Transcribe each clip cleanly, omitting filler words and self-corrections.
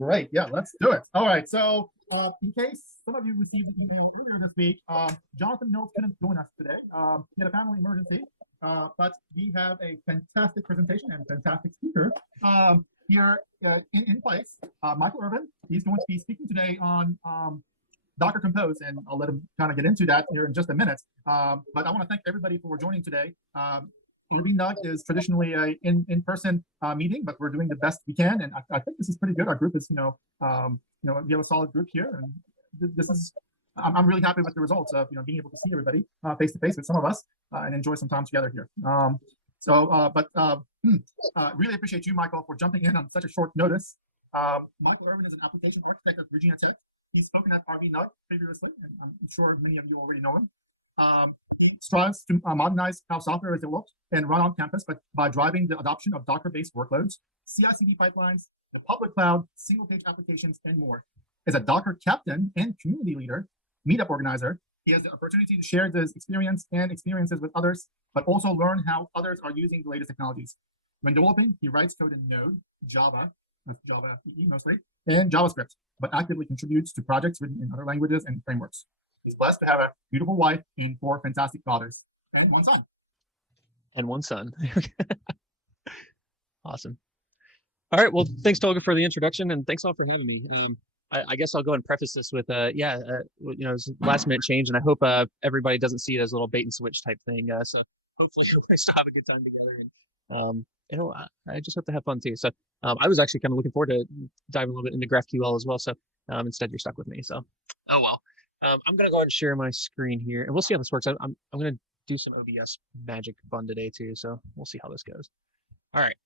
Great. Yeah, let's do it. All right. So, in case some of you received an email earlier this week, Jonathan Mills couldn't join us today. He had a family emergency, but we have a fantastic presentation and fantastic speaker here in place. Michael Irwin. He's going to be speaking today on Docker Compose, and I'll let him kind of get into that here in just a minute. But I want to thank everybody for joining today. Ruby Nug is traditionally a in-person meeting, but we're doing the best we can, and I think this is pretty good. Our group is, we have a solid group here, and this is. I'm really happy with the results of being able to see everybody face to face with some of us and enjoy some time together here. Really appreciate you, Michael, for jumping in on such a short notice. Michael Irwin is an application architect at Virginia Tech. He's spoken at RB Nug previously, and I'm sure many of you already know him. He strives to modernize how software is developed and run on campus, but by driving the adoption of Docker-based workloads, CI/CD pipelines, the public cloud, single-page applications, and more. As a Docker captain and community leader, meetup organizer, he has the opportunity to share his experience and experiences with others, but also learn how others are using the latest technologies. When developing, he writes code in Node, Java mostly, and JavaScript, but actively contributes to projects written in other languages and frameworks. He's blessed to have a beautiful wife and 4 fantastic daughters and 1 son. And 1 son. Awesome. All right. Well, thanks, Tolga, for the introduction, and thanks all for having me. I guess I'll go and preface this with, it's last minute change, and I hope everybody doesn't see it as a little bait and switch type thing. So hopefully we still have a good time together. And I just hope to have fun too. So I was actually kind of looking forward to diving a little bit into GraphQL as well. So instead you're stuck with me. So oh well. I'm gonna go ahead and share my screen here, and we'll see how this works. I'm gonna do some OBS magic fun today too. So we'll see how this goes. All right.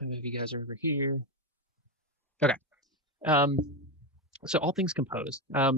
I'll move you guys over here. Okay. So all things Compose. I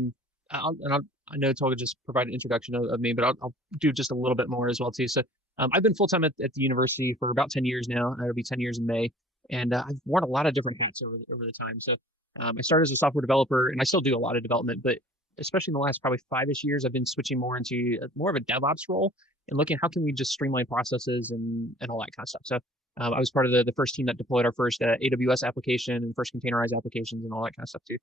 know Tolga just provided an introduction of me, but I'll do just a little bit more as well too. So I've been full-time at the university for about 10 years now. It'll be 10 years in May. And I've worn a lot of different hats over the time. So I started as a software developer, and I still do a lot of development, but especially in the last probably 5-ish years, I've been switching more into more of a DevOps role and looking at how can we just streamline processes and all that kind of stuff. So I was part of the first team that deployed our first AWS application and first containerized applications and all that kind of stuff too.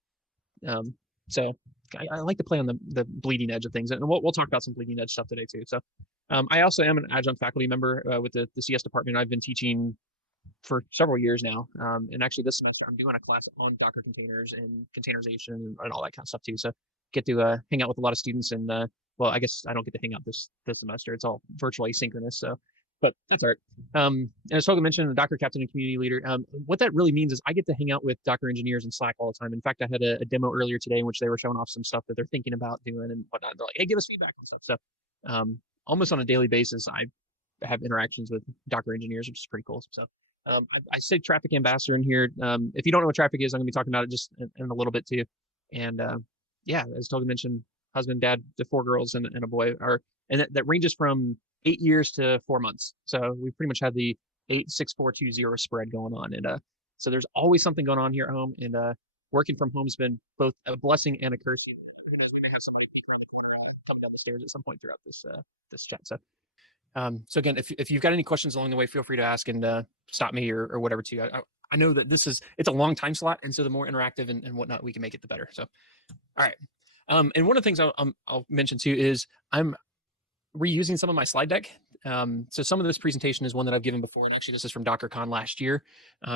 So I like to play on the bleeding edge of things, and we'll talk about some bleeding edge stuff today too. So I also am an adjunct faculty member with the CS department. I've been teaching for several years now, and actually this semester I'm doing a class on Docker containers and containerization and all that kind of stuff too. So get to hang out with a lot of students, and well, I guess I don't get to hang out this semester. It's all virtual asynchronous, so. But that's all right. And as Tolga mentioned, the Docker captain and community leader. What that really means is I get to hang out with Docker engineers in Slack all the time. In fact, I had a demo earlier today in which they were showing off some stuff that they're thinking about doing and whatnot. They're like, hey, give us feedback and stuff. So almost on a daily basis, I have interactions with Docker engineers, which is pretty cool. So I say traffic ambassador in here. If you don't know what traffic is, I'm going to be talking about it just in a little bit too. And as Tolga mentioned, husband, dad to 4 girls and a boy and that ranges from 8 years to 4 months. So we pretty much have the 8-6-4-2-0 spread going on. And so there's always something going on here at home. And working from home has been both a blessing and a curse. Who knows, we may have somebody peek around the corner coming down the stairs at some point throughout this chat. So so again, if you've got any questions along the way, feel free to ask and stop me or whatever too. I know that it's a long time slot, and so the more interactive and whatnot we can make it, the better. So all right. And one of the things I'll mention too is I'm reusing some of my slide deck. So some of this presentation is one that I've given before, and actually this is from DockerCon last year.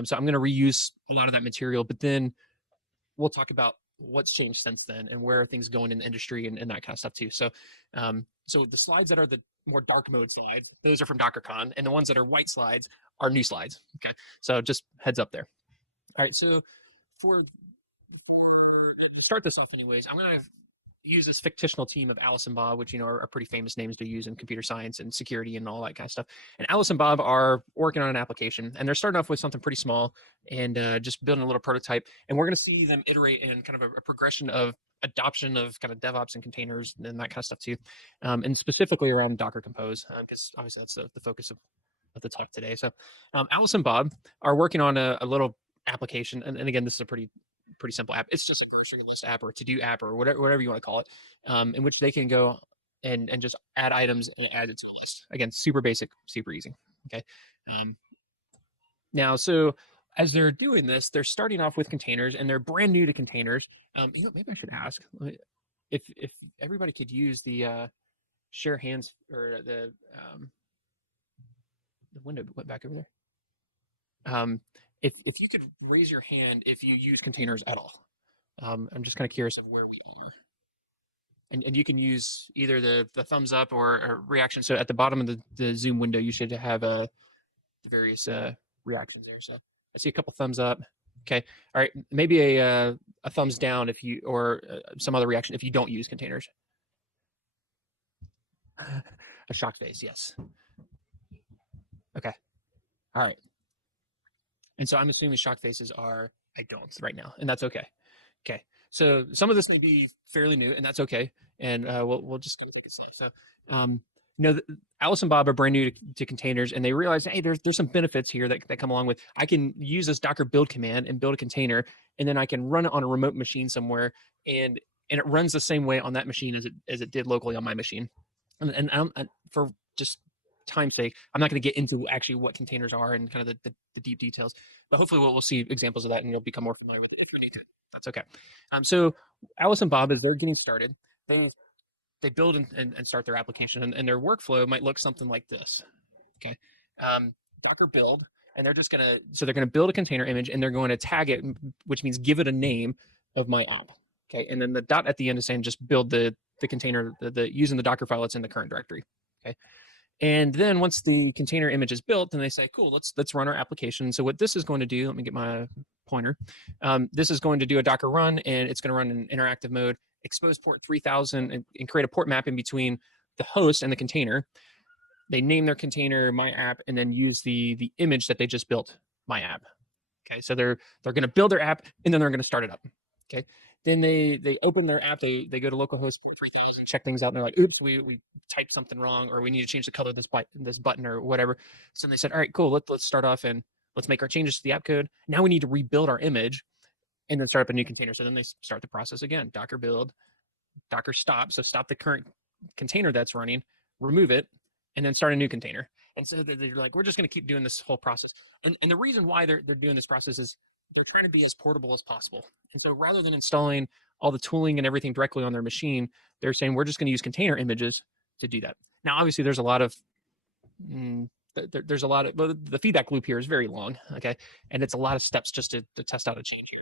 So I'm going to reuse a lot of that material, but then we'll talk about what's changed since then and where are things going in the industry and that kind of stuff too. So so the slides that are the more dark mode slides, those are from DockerCon, and the ones that are white slides are new slides. Okay, so just heads up there. All right, so for start this off anyways, I'm going to use this fictional team of Alice and Bob, which are pretty famous names to use in computer science and security and all that kind of stuff. And Alice and Bob are working on an application, and they're starting off with something pretty small and just building a little prototype. And we're going to see them iterate in kind of a progression of adoption of kind of DevOps and containers and that kind of stuff too, and specifically around Docker Compose, because obviously that's the focus of the talk today. So Alice and Bob are working on a little application, and again, this is a pretty simple app. It's just a grocery list app or a to-do app or whatever you want to call it, in which they can go and just add items and add it to a list. Again, super basic, super easy. Okay. Now, so as they're doing this, they're starting off with containers, and they're brand new to containers. Maybe I should ask if everybody could use the share hands, or the window went back over there. If you could raise your hand if you use containers at all. I'm just kind of curious of where we are. And you can use either the thumbs up or reaction. So at the bottom of the Zoom window, you should have the various reactions there. So I see a couple thumbs up. Okay. All right. Maybe a thumbs down if you, or some other reaction if you don't use containers. A shock face. Yes. Okay. All right. And so I'm assuming shock faces are I don't right now, and that's okay. Okay. So some of this may be fairly new, and that's okay. And we'll just take a sec. So Alice and Bob are brand new to containers, and they realize, hey, there's some benefits here that come along with. I can use this Docker build command and build a container, and then I can run it on a remote machine somewhere, and it runs the same way on that machine as it did locally on my machine. And for just time's sake, I'm not going to get into actually what containers are and kind of the deep details, but hopefully we'll see examples of that, and you'll become more familiar with it if you need to. That's okay. So Alice and Bob, as they're getting started, they build and start their application, and their workflow might look something like this. Okay. Docker build, and they're going to build a container image, and they're going to tag it, which means give it a name of my app. Okay. And then the dot at the end is saying just build the container, using the Docker file that's in the current directory. Okay. And then once the container image is built, then they say, cool, let's run our application. So what this is going to do, let me get my pointer. This is going to do a Docker run, and it's going to run in interactive mode, expose port 3000, and create a port map in between the host and the container. They name their container my app, and then use the image that they just built, my app. Okay, so they're going to build their app, and then they're going to start it up. Okay, then they open their app, they go to localhost 3000, check things out, and they're like, oops, we typed something wrong, or we need to change the color of this button or whatever. So they said, all right, cool, let's start off and let's make our changes to the app code. Now we need to rebuild our image and then start up a new container. So then they start the process again. Docker build, Docker stop. So stop the current container that's running, remove it, and then start a new container. And so they're like, we're just going to keep doing this whole process. And the reason why they're doing this process is they're trying to be as portable as possible. And so rather than installing all the tooling and everything directly on their machine, they're saying we're just going to use container images to do that. Now, obviously, there's a lot of the feedback loop here is very long, okay, and it's a lot of steps just to test out a change here.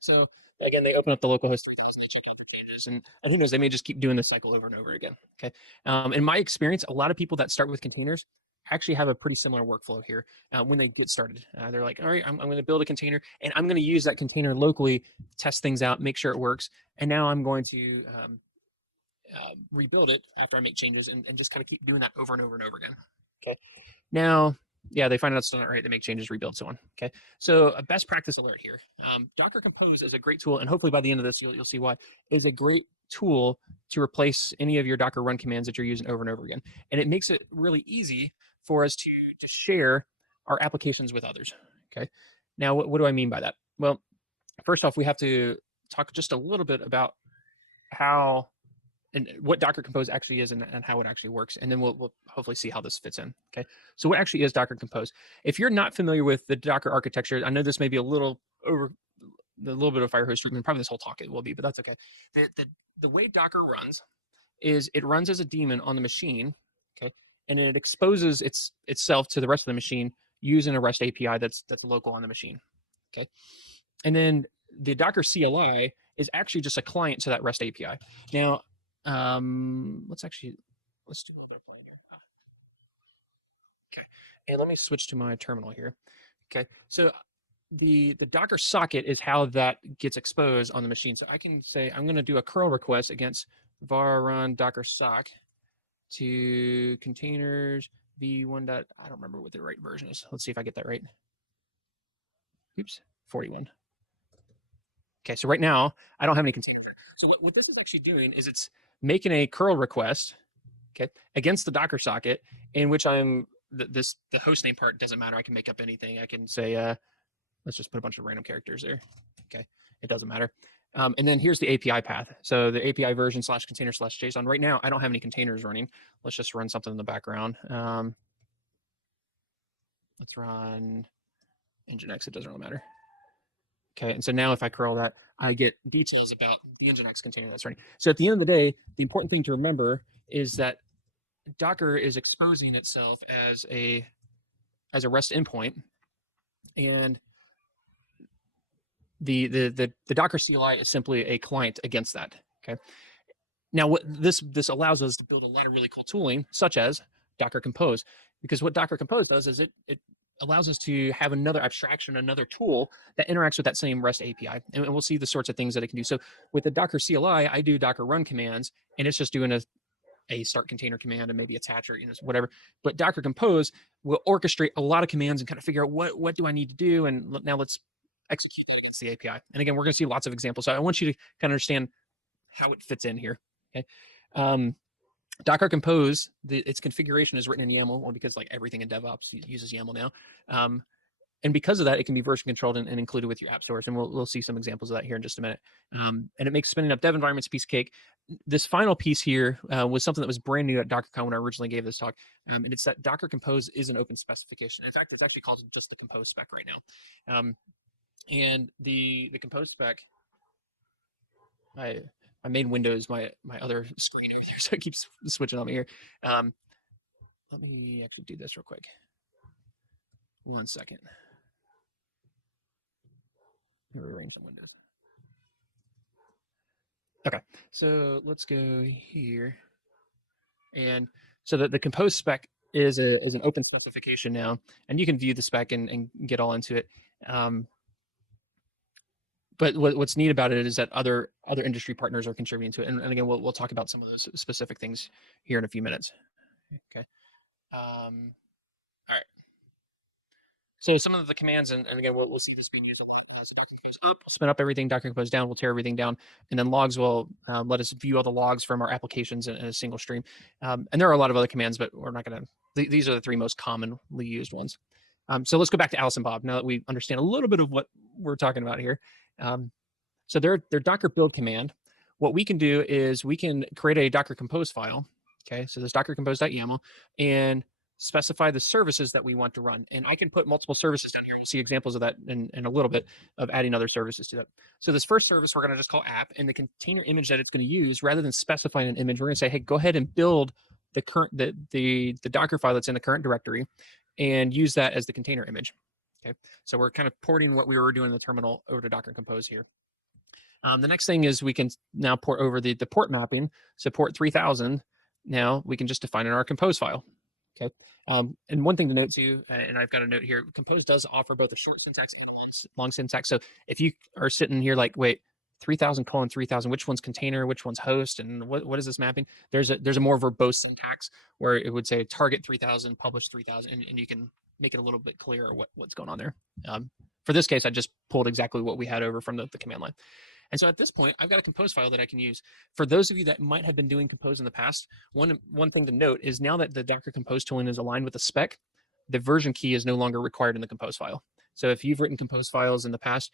So again, they open up the localhost 3000, they check out their changes, and who knows, they may just keep doing this cycle over and over again. Okay, in my experience, a lot of people that start with containers actually have a pretty similar workflow here when they get started. They're like, all right, I'm going to build a container, and I'm going to use that container locally, test things out, make sure it works, and now I'm going to rebuild it after I make changes, and just kind of keep doing that over and over and over again. Okay. Now, yeah, they find out it's not right. They make changes, rebuild, so on. Okay. So a best practice alert here. Docker Compose is a great tool, and hopefully by the end of this, you'll see why. Is a great tool to replace any of your Docker run commands that you're using over and over again. And it makes it really easy for us to share our applications with others. Okay. Now, what do I mean by that? Well, first off, we have to talk just a little bit about how and what Docker Compose actually is and how it actually works. And then we'll hopefully see how this fits in. Okay. So what actually is Docker Compose? If you're not familiar with the Docker architecture, I know this may be a little bit of fire hose treatment, probably this whole talk it will be, but that's okay. The way Docker runs is it runs as a daemon on the machine. Okay. And it exposes itself to the rest of the machine using a REST API that's local on the machine. Okay. And then the Docker CLI is actually just a client to that REST API. Now, let's do a little bit of playing here. Okay. And let me switch to my terminal here. Okay. So the Docker socket is how that gets exposed on the machine. So I can say, I'm going to do a curl request against var run docker sock to containers v1. I don't remember what the right version is. Let's see if I get that right. Oops, 41. Okay, so right now, I don't have any containers. So what this is actually doing is it's making a curl request, okay, against the Docker socket, in which the host name part doesn't matter. I can make up anything. I can say, let's just put a bunch of random characters there. Okay, it doesn't matter. And then here's the API path. So the API version /container/JSON. Right now, I don't have any containers running. Let's just run something in the background. Let's run Nginx, it doesn't really matter. Okay, and so now if I curl that, I get details about the Nginx container that's running. So at the end of the day, the important thing to remember is that Docker is exposing itself as a REST endpoint, and the Docker CLI is simply a client against that. Okay. Now, what this allows us to build a lot of really cool tooling, such as Docker Compose, because what Docker Compose does is it allows us to have another abstraction, another tool that interacts with that same REST API, and we'll see the sorts of things that it can do. So with the Docker CLI, I do Docker run commands, and it's just doing a start container command and maybe attach or whatever. But Docker Compose will orchestrate a lot of commands and kind of figure out what do I need to do, and now let's execute that against the API. And again, we're going to see lots of examples. So I want you to kind of understand how it fits in here. Okay. Docker Compose, its configuration is written in YAML, well, because like everything in DevOps uses YAML now. And because of that, it can be version controlled and included with your app stores. And we'll see some examples of that here in just a minute. And it makes spinning up dev environments a piece of cake. This final piece here was something that was brand new at DockerCon when I originally gave this talk. And it's that Docker Compose is an open specification. In fact, it's actually called just the Compose spec right now. And the Compose spec, I made Windows my other screen over there, so it keeps switching on me here. Let me actually do this real quick. 1 second. Rearrange the window. Okay, so let's go here. And so the Compose spec is an open specification now, and you can view the spec and get all into it. But what's neat about it is that other industry partners are contributing to it. And again, we'll talk about some of those specific things here in a few minutes. Okay. All right. So some of the commands, and again, we'll see this being used a lot. As Docker Compose up, we'll spin up everything. Docker Compose down, we'll tear everything down. And then logs will let us view all the logs from our applications in a single stream. And there are a lot of other commands, but we're not going to, these are the 3 most commonly used ones. So let's go back to Alice and Bob now that we understand a little bit of what we're talking about here. So their Docker build command, what we can do is we can create a Docker Compose file. Okay, so this Docker Compose.yaml, and specify the services that we want to run. And I can put multiple services down here. We'll see examples of that in a little bit of adding other services to that. So this first service we're going to just call app, and the container image that it's going to use, rather than specifying an image, we're going to say, hey, go ahead and build the current the Docker file that's in the current directory and use that as the container image. Okay, so we're kind of porting what we were doing in the terminal over to Docker Compose here. The next thing is we can now port over the port mapping. So port 3000, now we can just define in our Compose file. Okay, and one thing to note too, and I've got a note here, Compose does offer both a short syntax and a long syntax. So if you are sitting here like, wait, 3000:3000, which one's container, which one's host, and what is this mapping? There's a more verbose syntax where it would say target 3000, publish 3000, and you can make it a little bit clearer what's going on there. For this case, I just pulled exactly what we had over from the command line. And so at this point, I've got a Compose file that I can use. For those of you that might have been doing Compose in the past, one thing to note is now that the Docker Compose tooling is aligned with the spec, the version key is no longer required in the Compose file. So if you've written Compose files in the past,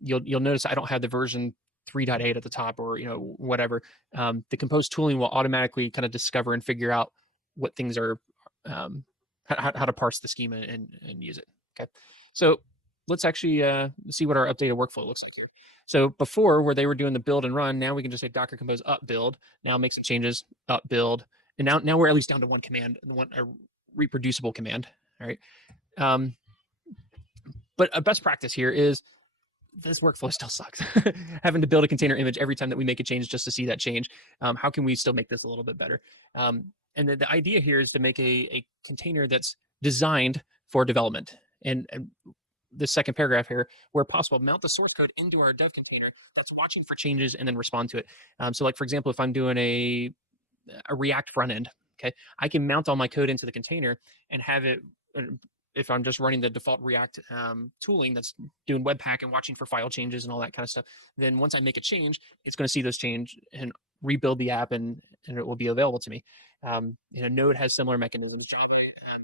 you'll notice I don't have the version 3.8 at the top, or whatever. The Compose tooling will automatically kind of discover and figure out what things are, how to parse the schema and use it. Okay, so let's actually see what our updated workflow looks like here. So before, where they were doing the build and run, now we can just say Docker Compose up build. Now make some changes, up build, and now we're at least down to one command, a reproducible command. All right. But a best practice here is this workflow still sucks. Having to build a container image every time that we make a change just to see that change. How can we still make this a little bit better? And the idea here is to make a container that's designed for development. And the second paragraph here, where possible, mount the source code into our dev container that's watching for changes and then respond to it. So like, for example, if I'm doing a React front end, okay, I can mount all my code into the container and have it, if I'm just running the default React tooling that's doing Webpack and watching for file changes and all that kind of stuff, then once I make a change, it's going to see those change and rebuild the app, and it will be available to me. Node has similar mechanisms. Java,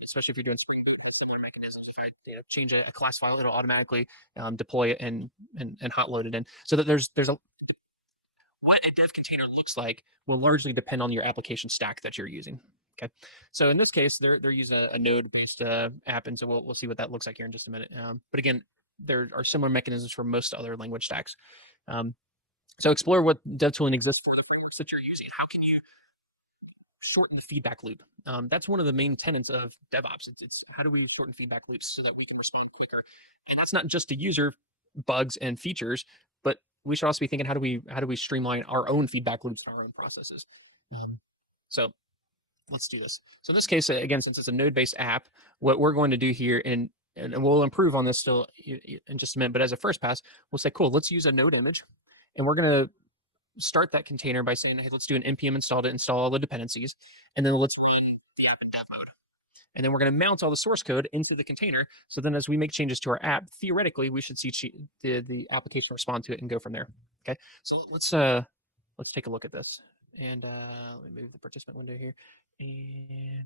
especially if you're doing Spring Boot, has similar mechanisms. If I change a class file, it'll automatically deploy it and hot load it in. So that there's a what a dev container looks like will largely depend on your application stack that you're using. Okay, so in this case, they're using a node-based app, and so we'll see what that looks like here in just a minute. But again, there are similar mechanisms for most other language stacks. So explore what dev tooling exists for the frameworks that you're using. How can you shorten the feedback loop? That's one of the main tenets of DevOps. It's how do we shorten feedback loops so that we can respond quicker? And that's not just to user bugs and features, but we should also be thinking how do we streamline our own feedback loops and our own processes. So let's do this. So in this case, again, since it's a node-based app, what we're going to do here, and we'll improve on this still in just a minute, but as a first pass, we'll say, cool, let's use a node image, and we're going to start that container by saying, hey, let's do an npm install to install all the dependencies, and then let's run the app in dev mode. And then we're going to mount all the source code into the container. So then as we make changes to our app, theoretically, we should see the application respond to it and go from there. Okay, so let's take a look at this. And let me move the participant window here. And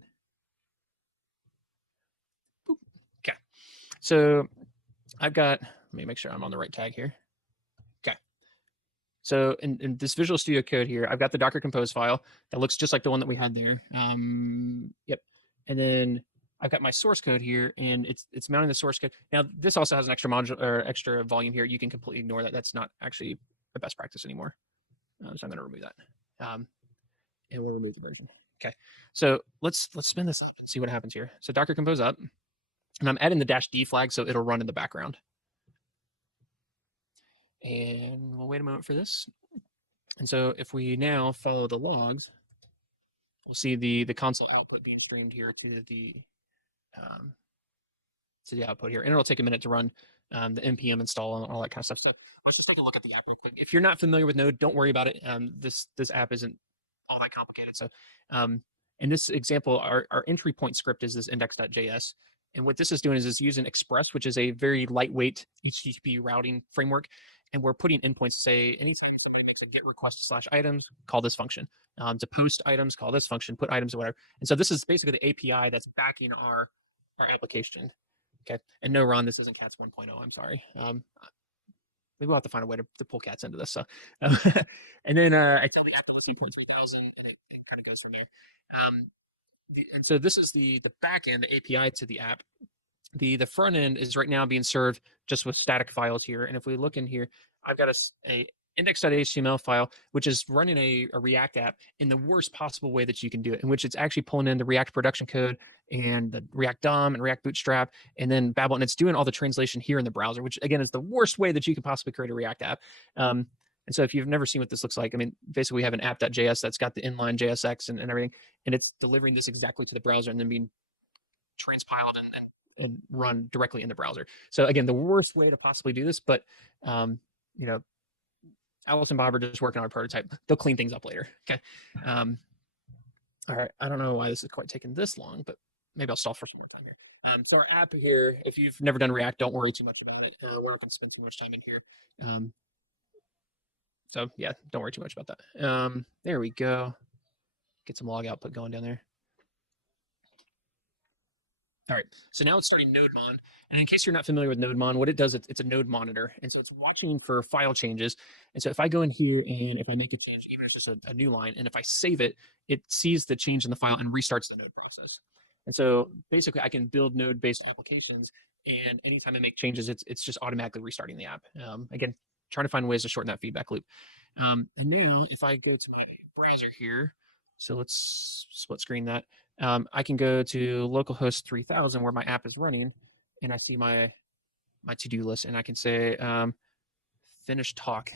boop. Okay, so I've got, let me make sure I'm on the right tag here. Okay, so in this Visual Studio Code here, I've got the Docker Compose file that looks just like the one that we had there. Yep, and then I've got my source code here, and it's mounting the source code. Now this also has an extra module or extra volume here. You can completely ignore that. That's not actually a best practice anymore. So I'm going to remove that. And we'll remove the version. Okay, so let's spin this up and see what happens here. So Docker Compose up, and I'm adding the -d flag so it'll run in the background. And we'll wait a moment for this. And so if we now follow the logs, we'll see the console output being streamed here to the output here, and it'll take a minute to run the npm install and all that kind of stuff. So let's just take a look at the app real quick. If you're not familiar with Node, don't worry about it. This app isn't all that complicated. So in this example, our entry point script is this index.js. And what this is doing is it's using Express, which is a very lightweight HTTP routing framework. And we're putting endpoints to say, anytime somebody makes a get request /items, call this function. To post items, call this function, put items or whatever. And so this is basically the API that's backing our application. Okay. And no, Ron, this isn't Cats 1.0. I'm sorry. Maybe we'll have to find a way to pull Cats into this. So, and then I tell the app to listen points 1000, and it kind of goes from there. And so this is the back end, the API to the app. The front end is right now being served just with static files here. And if we look in here, I've got a index.html file, which is running a React app in the worst possible way that you can do it, in which it's actually pulling in the React production code and the React DOM and React Bootstrap and then Babel, and it's doing all the translation here in the browser, which again is the worst way that you could possibly create a React app. And so if you've never seen what this looks like, I mean, basically we have an app.js that's got the inline JSX and everything, and it's delivering this exactly to the browser and then being transpiled and run directly in the browser. So again, the worst way to possibly do this, but Alice and Bob are just working on a prototype. They'll clean things up later. Okay. All right. I don't know why this is quite taking this long, but maybe I'll stall for some time here. So our app here, if you've never done React, don't worry too much about it. We're not going to spend too much time in here. So yeah, don't worry too much about that. There we go. Get some log output going down there. All right, so now it's starting NodeMon. And in case you're not familiar with NodeMon, what it does, it's a node monitor. And so it's watching for file changes. And so if I go in here and if I make a change, even if it's just a new line, and if I save it, it sees the change in the file and restarts the node process. And so basically I can build node-based applications, and anytime I make changes, it's just automatically restarting the app. Again, trying to find ways to shorten that feedback loop. And now if I go to my browser here, so let's split screen that. I can go to localhost 3000 where my app is running, and I see my to-do list, and I can say finish talk,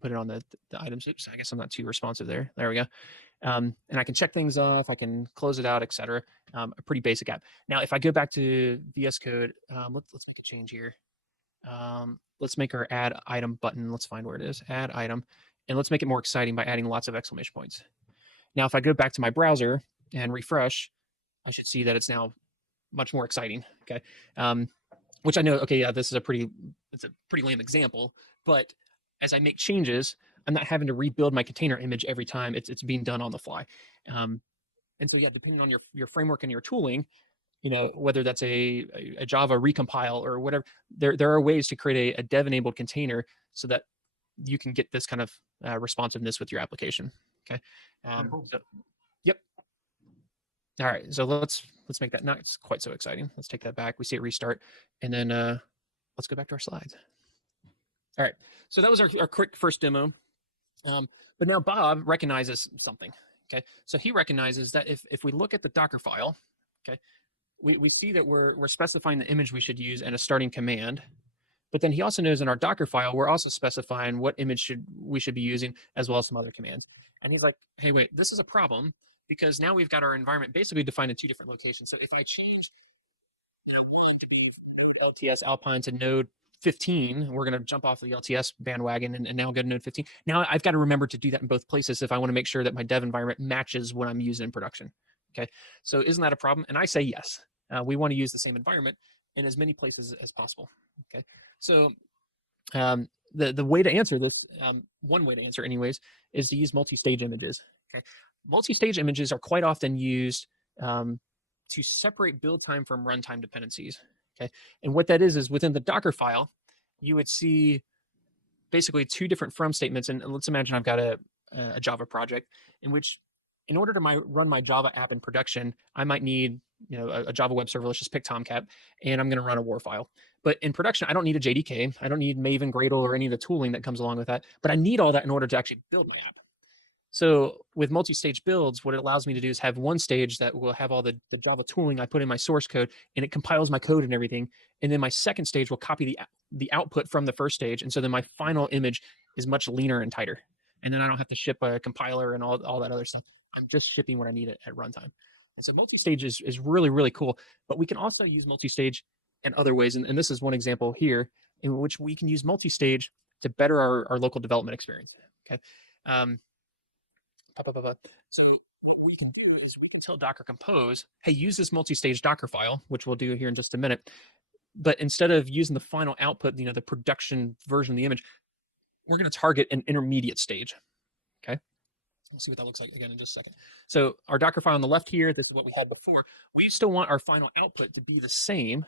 put it on the items. Oops, I guess I'm not too responsive there. There we go. And I can check things off, I can close it out, etc. A pretty basic app. Now, if I go back to VS Code, let's make a change here. Let's make our add item button. Let's find where it is, add item, and let's make it more exciting by adding lots of exclamation points. Now, if I go back to my browser and refresh, I should see that it's now much more exciting. Okay, which I know. Okay, yeah, it's a pretty lame example, but as I make changes, I'm not having to rebuild my container image every time. It's being done on the fly. And so yeah, depending on your framework and your tooling, whether that's a Java recompile or whatever, there are ways to create a dev-enabled container so that you can get this kind of responsiveness with your application. Okay. Cool. So, yep. All right, so let's make that not quite so exciting. Let's take that back. We see it restart, and then let's go back to our slides. All right, so that was our quick first demo. But now Bob recognizes something. Okay, so he recognizes that if we look at the Docker file, okay, we see that we're specifying the image we should use and a starting command. But then he also knows in our Docker file, we're also specifying what image we should be using, as well as some other commands. And he's like, hey, wait, this is a problem because now we've got our environment basically defined in two different locations. So if I change node 1 to be node LTS Alpine to node 15, we're going to jump off the LTS bandwagon and now go to node 15. Now I've got to remember to do that in both places if I want to make sure that my dev environment matches what I'm using in production. Okay, so isn't that a problem? And I say yes. We want to use the same environment in as many places as possible. Okay, so the way to answer this, one way to answer anyways, is to use multi-stage images. Okay, multi-stage images are quite often used to separate build time from runtime dependencies. Okay, and what that is within the Docker file, you would see basically two different from statements. And let's imagine I've got a Java project in which, in order to run my Java app in production, I might need a Java web server. Let's just pick Tomcat, and I'm going to run a war file. But in production, I don't need a JDK. I don't need Maven, Gradle, or any of the tooling that comes along with that. But I need all that in order to actually build my app. So with multi-stage builds, what it allows me to do is have one stage that will have all the Java tooling I put in my source code, and it compiles my code and everything. And then my second stage will copy the output from the first stage. And so then my final image is much leaner and tighter. And then I don't have to ship a compiler and all that other stuff. I'm just shipping what I need at runtime. And so multi-stage is really, really cool. But we can also use multi-stage in other ways. And this is one example here in which we can use multi-stage to better our local development experience. Okay. So what we can do is we can tell Docker Compose, hey, use this multi-stage Docker file, which we'll do here in just a minute. But instead of using the final output, the production version of the image, we're going to target an intermediate stage. Okay. We'll see what that looks like again in just a second. So our Docker file on the left here, this is what we had before. We still want our final output to be the same,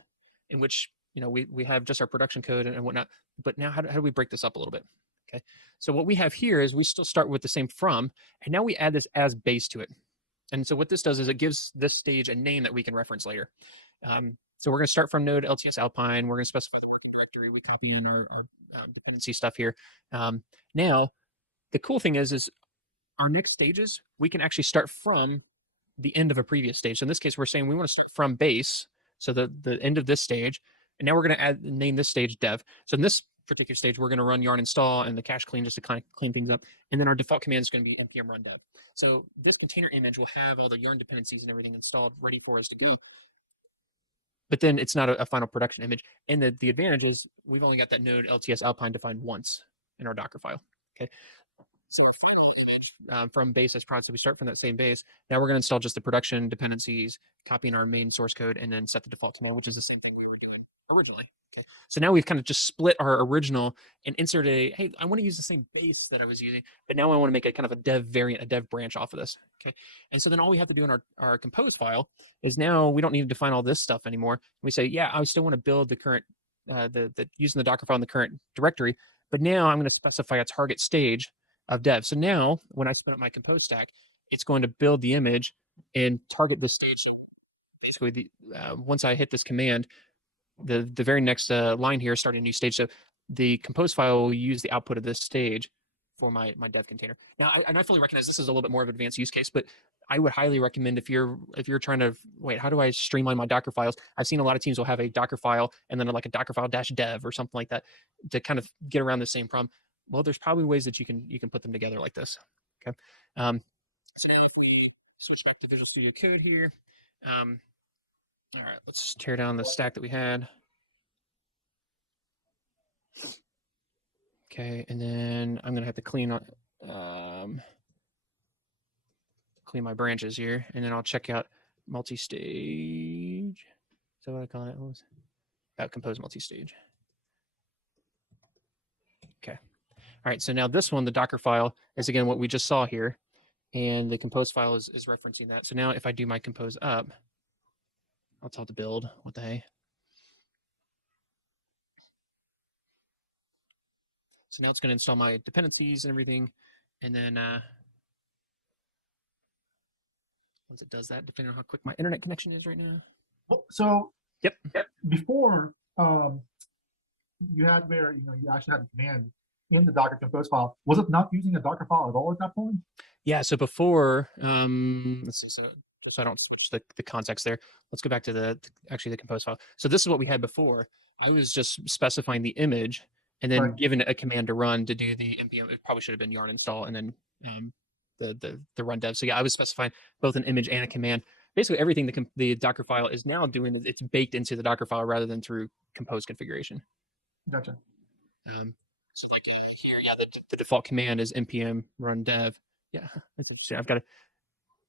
in which we have just our production code and whatnot. But now how do we break this up a little bit? Okay, so what we have here is we still start with the same from, and now we add this as base to it. And so what this does is it gives this stage a name that we can reference later. So we're going to start from node LTS Alpine. We're going to specify the working directory. We copy in our dependency stuff here. Now, the cool thing is our next stages, we can actually start from the end of a previous stage. So in this case, we're saying we want to start from base, so the end of this stage, and now we're going to name this stage dev. So in this particular stage, we're going to run yarn install and the cache clean just to kind of clean things up. And then our default command is going to be npm run dev. So this container image will have all the yarn dependencies and everything installed ready for us to go. But then it's not a final production image. And the advantage is we've only got that node LTS Alpine defined once in our Docker file. Okay. So our final image from base as prod, so we start from that same base. Now we're going to install just the production dependencies, copying our main source code, and then set the default to null, which is the same thing we were doing originally. Okay. So now we've kind of just split our original and inserted hey, I want to use the same base that I was using, but now I want to make a kind of a dev variant, a dev branch off of this. Okay. And so then all we have to do in our compose file is now we don't need to define all this stuff anymore. We say, yeah, I still want to build the current, using the Docker file in the current directory, but now I'm going to specify a target stage of dev. So now when I spin up my compose stack, it's going to build the image and target this stage. Basically, once I hit this command, the very next line here, starting a new stage. So the compose file will use the output of this stage for my dev container. Now, I fully recognize this is a little bit more of an advanced use case, but I would highly recommend if you're trying to wait, how do I streamline my Docker files? I've seen a lot of teams will have a Docker file and then like a Docker file -dev or something like that to kind of get around the same problem. Well, there's probably ways that you can put them together like this. Okay. So now if we switch back to Visual Studio Code here, all right, let's tear down the stack that we had. Okay, and then I'm gonna have to clean my branches here, and then I'll check out multi-stage. Is that what I call it? What was about compose multi-stage? Okay. All right, so now this one, the Docker file, is again what we just saw here, and the compose file is referencing that. So now if I do my compose up, I'll tell it to build. What the hey? So now it's going to install my dependencies and everything, and then once it does that, depending on how quick my internet connection is right now. Well, so Yep. before you had where you actually had a command in the Docker Compose file. Was it not using a Docker file at all at that point? Yeah. So before, let's see, so I don't switch the context there. Let's go back to actually the Compose file. So this is what we had before. I was just specifying the image and then given it a command to run to do the npm. It probably should have been yarn install and then the run dev. So yeah, I was specifying both an image and a command. Basically, everything the Docker file is now doing is it's baked into the Docker file rather than through Compose configuration. Gotcha. So like here, yeah, the default command is npm run dev. Yeah, that's interesting. I've got to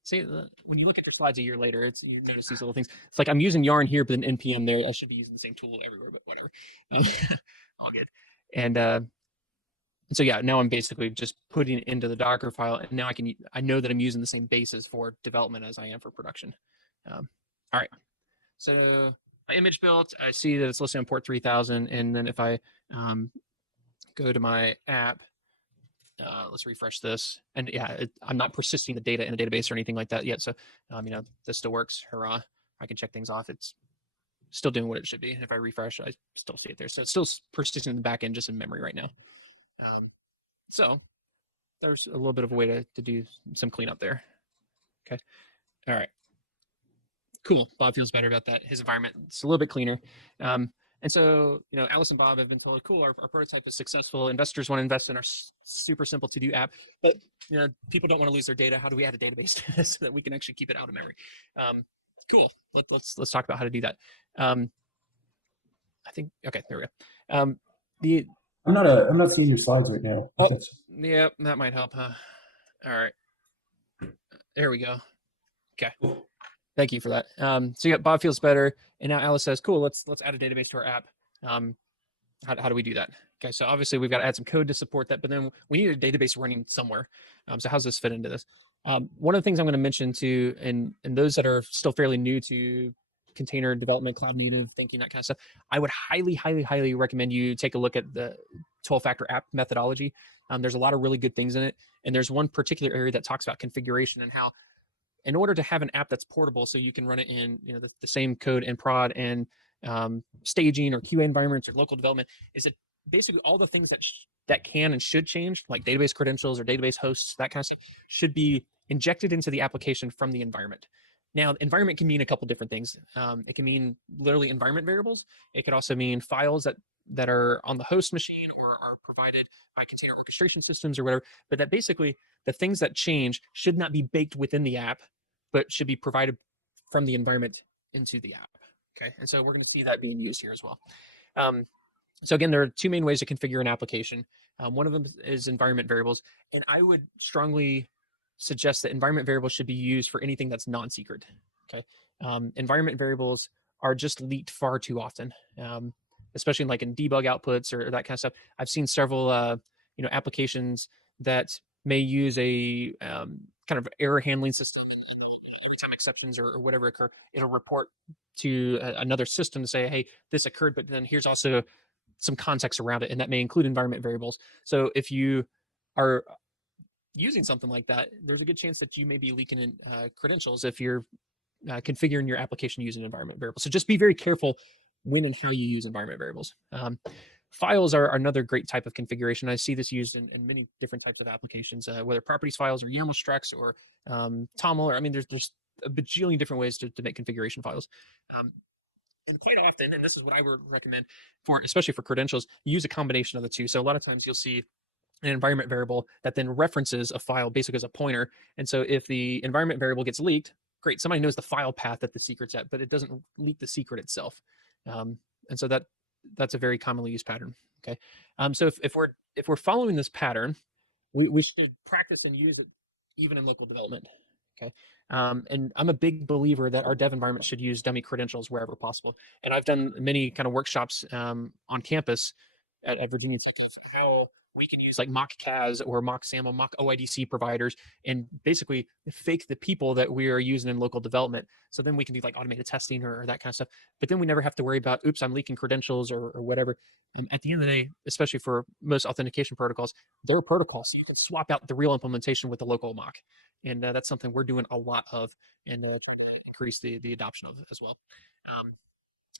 see when you look at your slides a year later, you notice these little things. It's like I'm using yarn here, but then npm there. I should be using the same tool everywhere, but whatever. All good. And so yeah, now I'm basically just putting it into the Docker file, and now I know that I'm using the same basis for development as I am for production. All right. So my image built, I see that it's listed on port 3000, and then if I go to my app, let's refresh this, and yeah, I'm not persisting the data in a database or anything like that yet. So this still works. Hurrah! I can check things off. It's still doing what it should be. If I refresh, I still see it there. So it's still persisting in the back end, just in memory right now. So there's a little bit of a way to do some cleanup there. Okay. All right. Cool. Bob feels better about that. His environment, it's a little bit cleaner. And so, Alice and Bob have been totally cool. Our prototype is successful. Investors want to invest in our super simple to do app, but people don't want to lose their data. How do we add a database to this so that we can actually keep it out of memory? Cool. Let's talk about how to do that. I think, okay, there we go. I'm not seeing your slides right now. Oh, yeah, that might help, huh? All right. There we go. Okay. Thank you for that. So yeah, Bob feels better, and now Alice says, "Cool, let's add a database to our app." How do we do that? Okay, so obviously we've got to add some code to support that, but then we need a database running somewhere. So how does this fit into this? One of the things I'm going to mention to, and those that are still fairly new to container development, cloud native thinking, that kind of stuff, I would highly, highly, highly recommend you take a look at the 12-factor app methodology. There's a lot of really good things in it, and there's one particular area that talks about configuration and how, in order to have an app that's portable, so you can run it in the same code in prod and staging or QA environments or local development, is that basically all the things that can and should change, like database credentials or database hosts, that kind of stuff, should be injected into the application from the environment. Now, environment can mean a couple different things. It can mean literally environment variables. It could also mean files that are on the host machine or are provided by container orchestration systems or whatever. But that basically the things that change should not be baked within the app, but should be provided from the environment into the app. Okay, and so we're going to see that being used here as well. So again, there are two main ways to configure an application. One of them is environment variables, and I would strongly suggest that environment variables should be used for anything that's non-secret. Okay, environment variables are just leaked far too often, especially like in debug outputs or that kind of stuff. I've seen several applications that may use a kind of error handling system, and every time exceptions or whatever occur, it'll report to another system to say, hey, this occurred, but then here's also some context around it, and that may include environment variables. So if you are using something like that, there's a good chance that you may be leaking in credentials if you're configuring your application using environment variables. So just be very careful when and how you use environment variables. Files are another great type of configuration. I see this used in many different types of applications, whether properties files or YAML structs or TOML, or I mean, there's a bajillion different ways to make configuration files. And quite often, and this is what I would recommend for, especially for credentials, use a combination of the two. So a lot of times you'll see an environment variable that then references a file basically as a pointer. And so if the environment variable gets leaked, great, somebody knows the file path that the secret's at, but it doesn't leak the secret itself. And so that's a very commonly used pattern. Okay, so if we're following this pattern, we should practice and use it even in local development. Okay, and I'm a big believer that our dev environment should use dummy credentials wherever possible. And I've done many kind of workshops on campus at Virginia Tech, how we can use like mock CAS or mock SAML, mock OIDC providers, and basically fake the people that we are using in local development. So then we can do like automated testing or that kind of stuff. But then we never have to worry about, oops, I'm leaking credentials or whatever. And at the end of the day, especially for most authentication protocols, they're protocols. So you can swap out the real implementation with the local mock. And that's something we're doing a lot of and trying to increase the adoption of as well.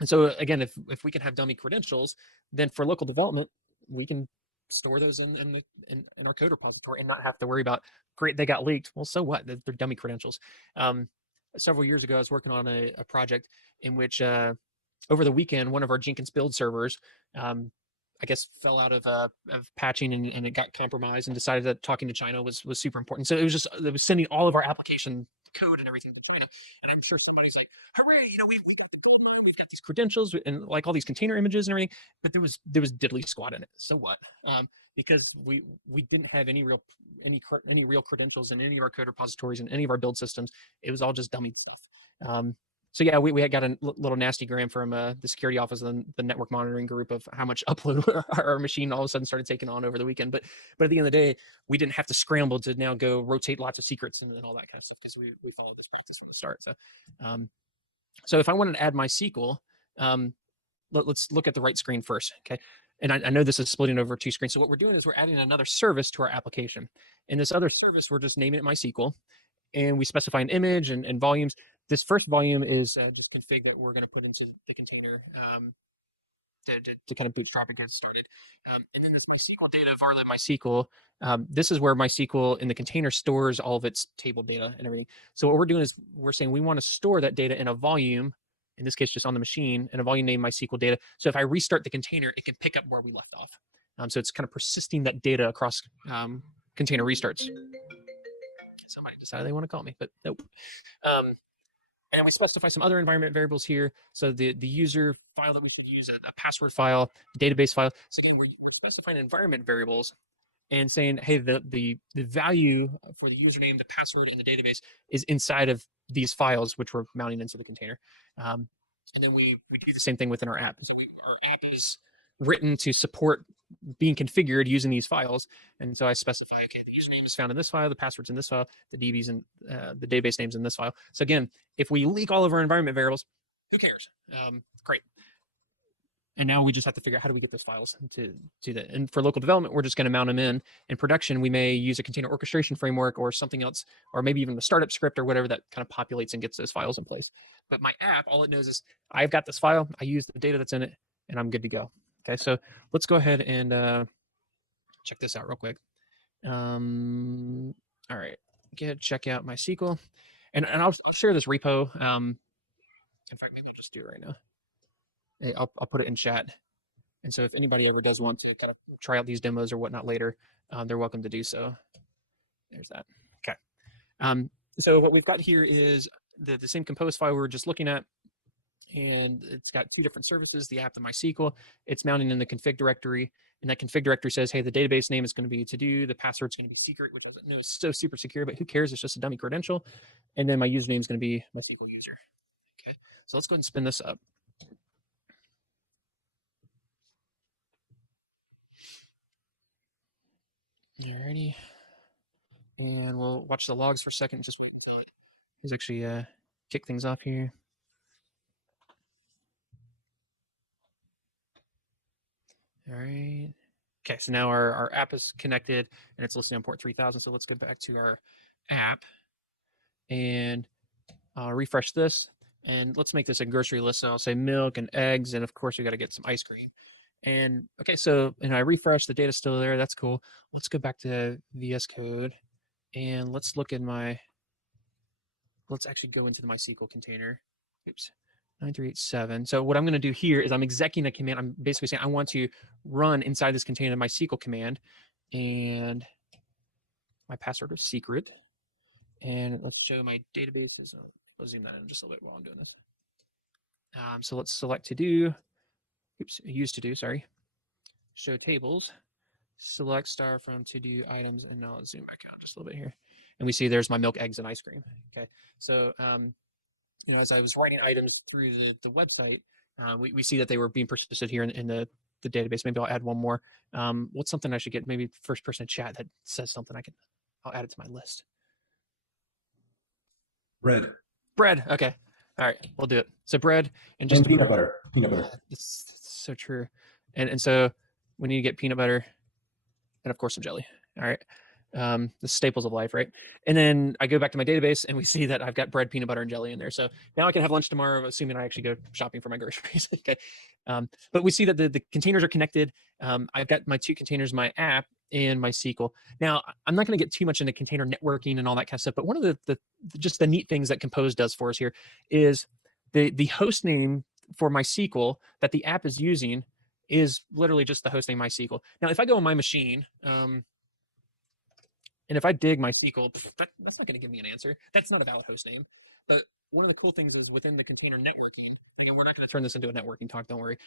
And so again, if we can have dummy credentials, then for local development, we can store those in our code repository and not have to worry about, great, they got leaked. Well, so what? They're dummy credentials. Several years ago, I was working on a project in which over the weekend, one of our Jenkins build servers, I guess, fell out of patching and it got compromised, and decided that talking to China was super important. So it was sending all of our application code and everything to China. And I'm sure somebody's like, hooray, we got the gold mine, we've got these credentials and like all these container images and everything, but there was diddly squat in it. So what? Because we didn't have any real credentials in any of our code repositories and any of our build systems. It was all just dummy stuff. So yeah, we had got a little nasty gram from the security office and the network monitoring group of how much upload our machine all of a sudden started taking on over the weekend. But at the end of the day, we didn't have to scramble to now go rotate lots of secrets and all that kind of stuff, because we followed this practice from the start. So if I wanted to add MySQL, let's look at the right screen first, okay? And I know this is splitting over two screens. So what we're doing is we're adding another service to our application. And this other service, we're just naming it MySQL. And we specify an image and volumes. This first volume is the config that we're going to put into the container to kind of bootstrap and get started. And then this MySQL data, varlib MySQL, this is where MySQL in the container stores all of its table data and everything. So what we're doing is we're saying we want to store that data in a volume, in this case just on the machine, and a volume named MySQL data. So if I restart the container, it can pick up where we left off. So it's kind of persisting that data across container restarts. Somebody decided they want to call me, but nope. And we specify some other environment variables here. So the user file that we should use, a password file, database file. So again, we're specifying environment variables and saying, hey, the value for the username, the password, and the database is inside of these files, which we're mounting into the container. And then we do the same thing within our app. So our app is written to support being configured using these files. And so I specify, okay, the username is found in this file, the password's in this file, the DB's and the database name's in this file. So again, if we leak all of our environment variables, who cares? Great. And now we just have to figure out how do we get those files to that. And for local development, we're just going to mount them in. In production, we may use a container orchestration framework or something else, or maybe even the startup script or whatever that kind of populates and gets those files in place. But my app, all it knows is I've got this file, I use the data that's in it, and I'm good to go. Okay, so let's go ahead and check this out real quick. All right, check out MySQL. And I'll share this repo. In fact, maybe I'll just do it right now. Hey, I'll put it in chat. And so if anybody ever does want to kind of try out these demos or whatnot later, they're welcome to do so. There's that. Okay. So what we've got here is the same Compose file we were just looking at. And it's got two different services, the app, the MySQL. It's mounting in the config directory. And that config directory says, hey, the database name is going to be to-do, the password's going to be secret, which I know is so super secure, but who cares? It's just a dummy credential. And then my username is going to be MySQL user. Okay, so let's go ahead and spin this up. Alrighty. And we'll watch the logs for a second, just until he's actually kick things off here. All right. Okay, so now our app is connected and it's listening on port 3000. So let's go back to our app and refresh this. And let's make this a grocery list. So I'll say milk and eggs. And of course, we got to get some ice cream. And okay, so I refresh, the data's still there. That's cool. Let's go back to VS Code and let's look at let's actually go into the MySQL container. Oops. 9387. So what I'm going to do here is I'm executing a command. I'm basically saying I want to run inside this container MySQL command, and my password is secret. And let's show my database. I'll zoom that in just a little bit while I'm doing this. So let's select to do. Oops, use to do. Sorry. Show tables. Select star from to do items, and now I'll zoom back out just a little bit here. And we see there's my milk, eggs, and ice cream. Okay. So as I was writing items through the website, we see that they were being persisted here in the the database. Maybe I'll add one more. What's something I should get? Maybe first person chat that says something I'll add it to my list. Bread. Bread. Okay. All right. We'll do it. So bread and just And peanut butter. Peanut butter. It's so true. And so we need to get peanut butter and of course some jelly. All right. The staples of life, right? And then I go back to my database and we see that I've got bread, peanut butter, and jelly in there. So now I can have lunch tomorrow, assuming I actually go shopping for my groceries. Okay. But we see that the containers are connected. I've got my 2 containers, my app and my SQL. Now, I'm not going to get too much into container networking and all that kind of stuff, but one of the just the neat things that Compose does for us here is the host name for MySQL that the app is using is literally just the host name MySQL. Now, if I go on my machine, and if I dig MySQL, that's not going to give me an answer. That's not a valid host name. But one of the cool things is within the container networking, and we're not going to turn this into a networking talk, don't worry.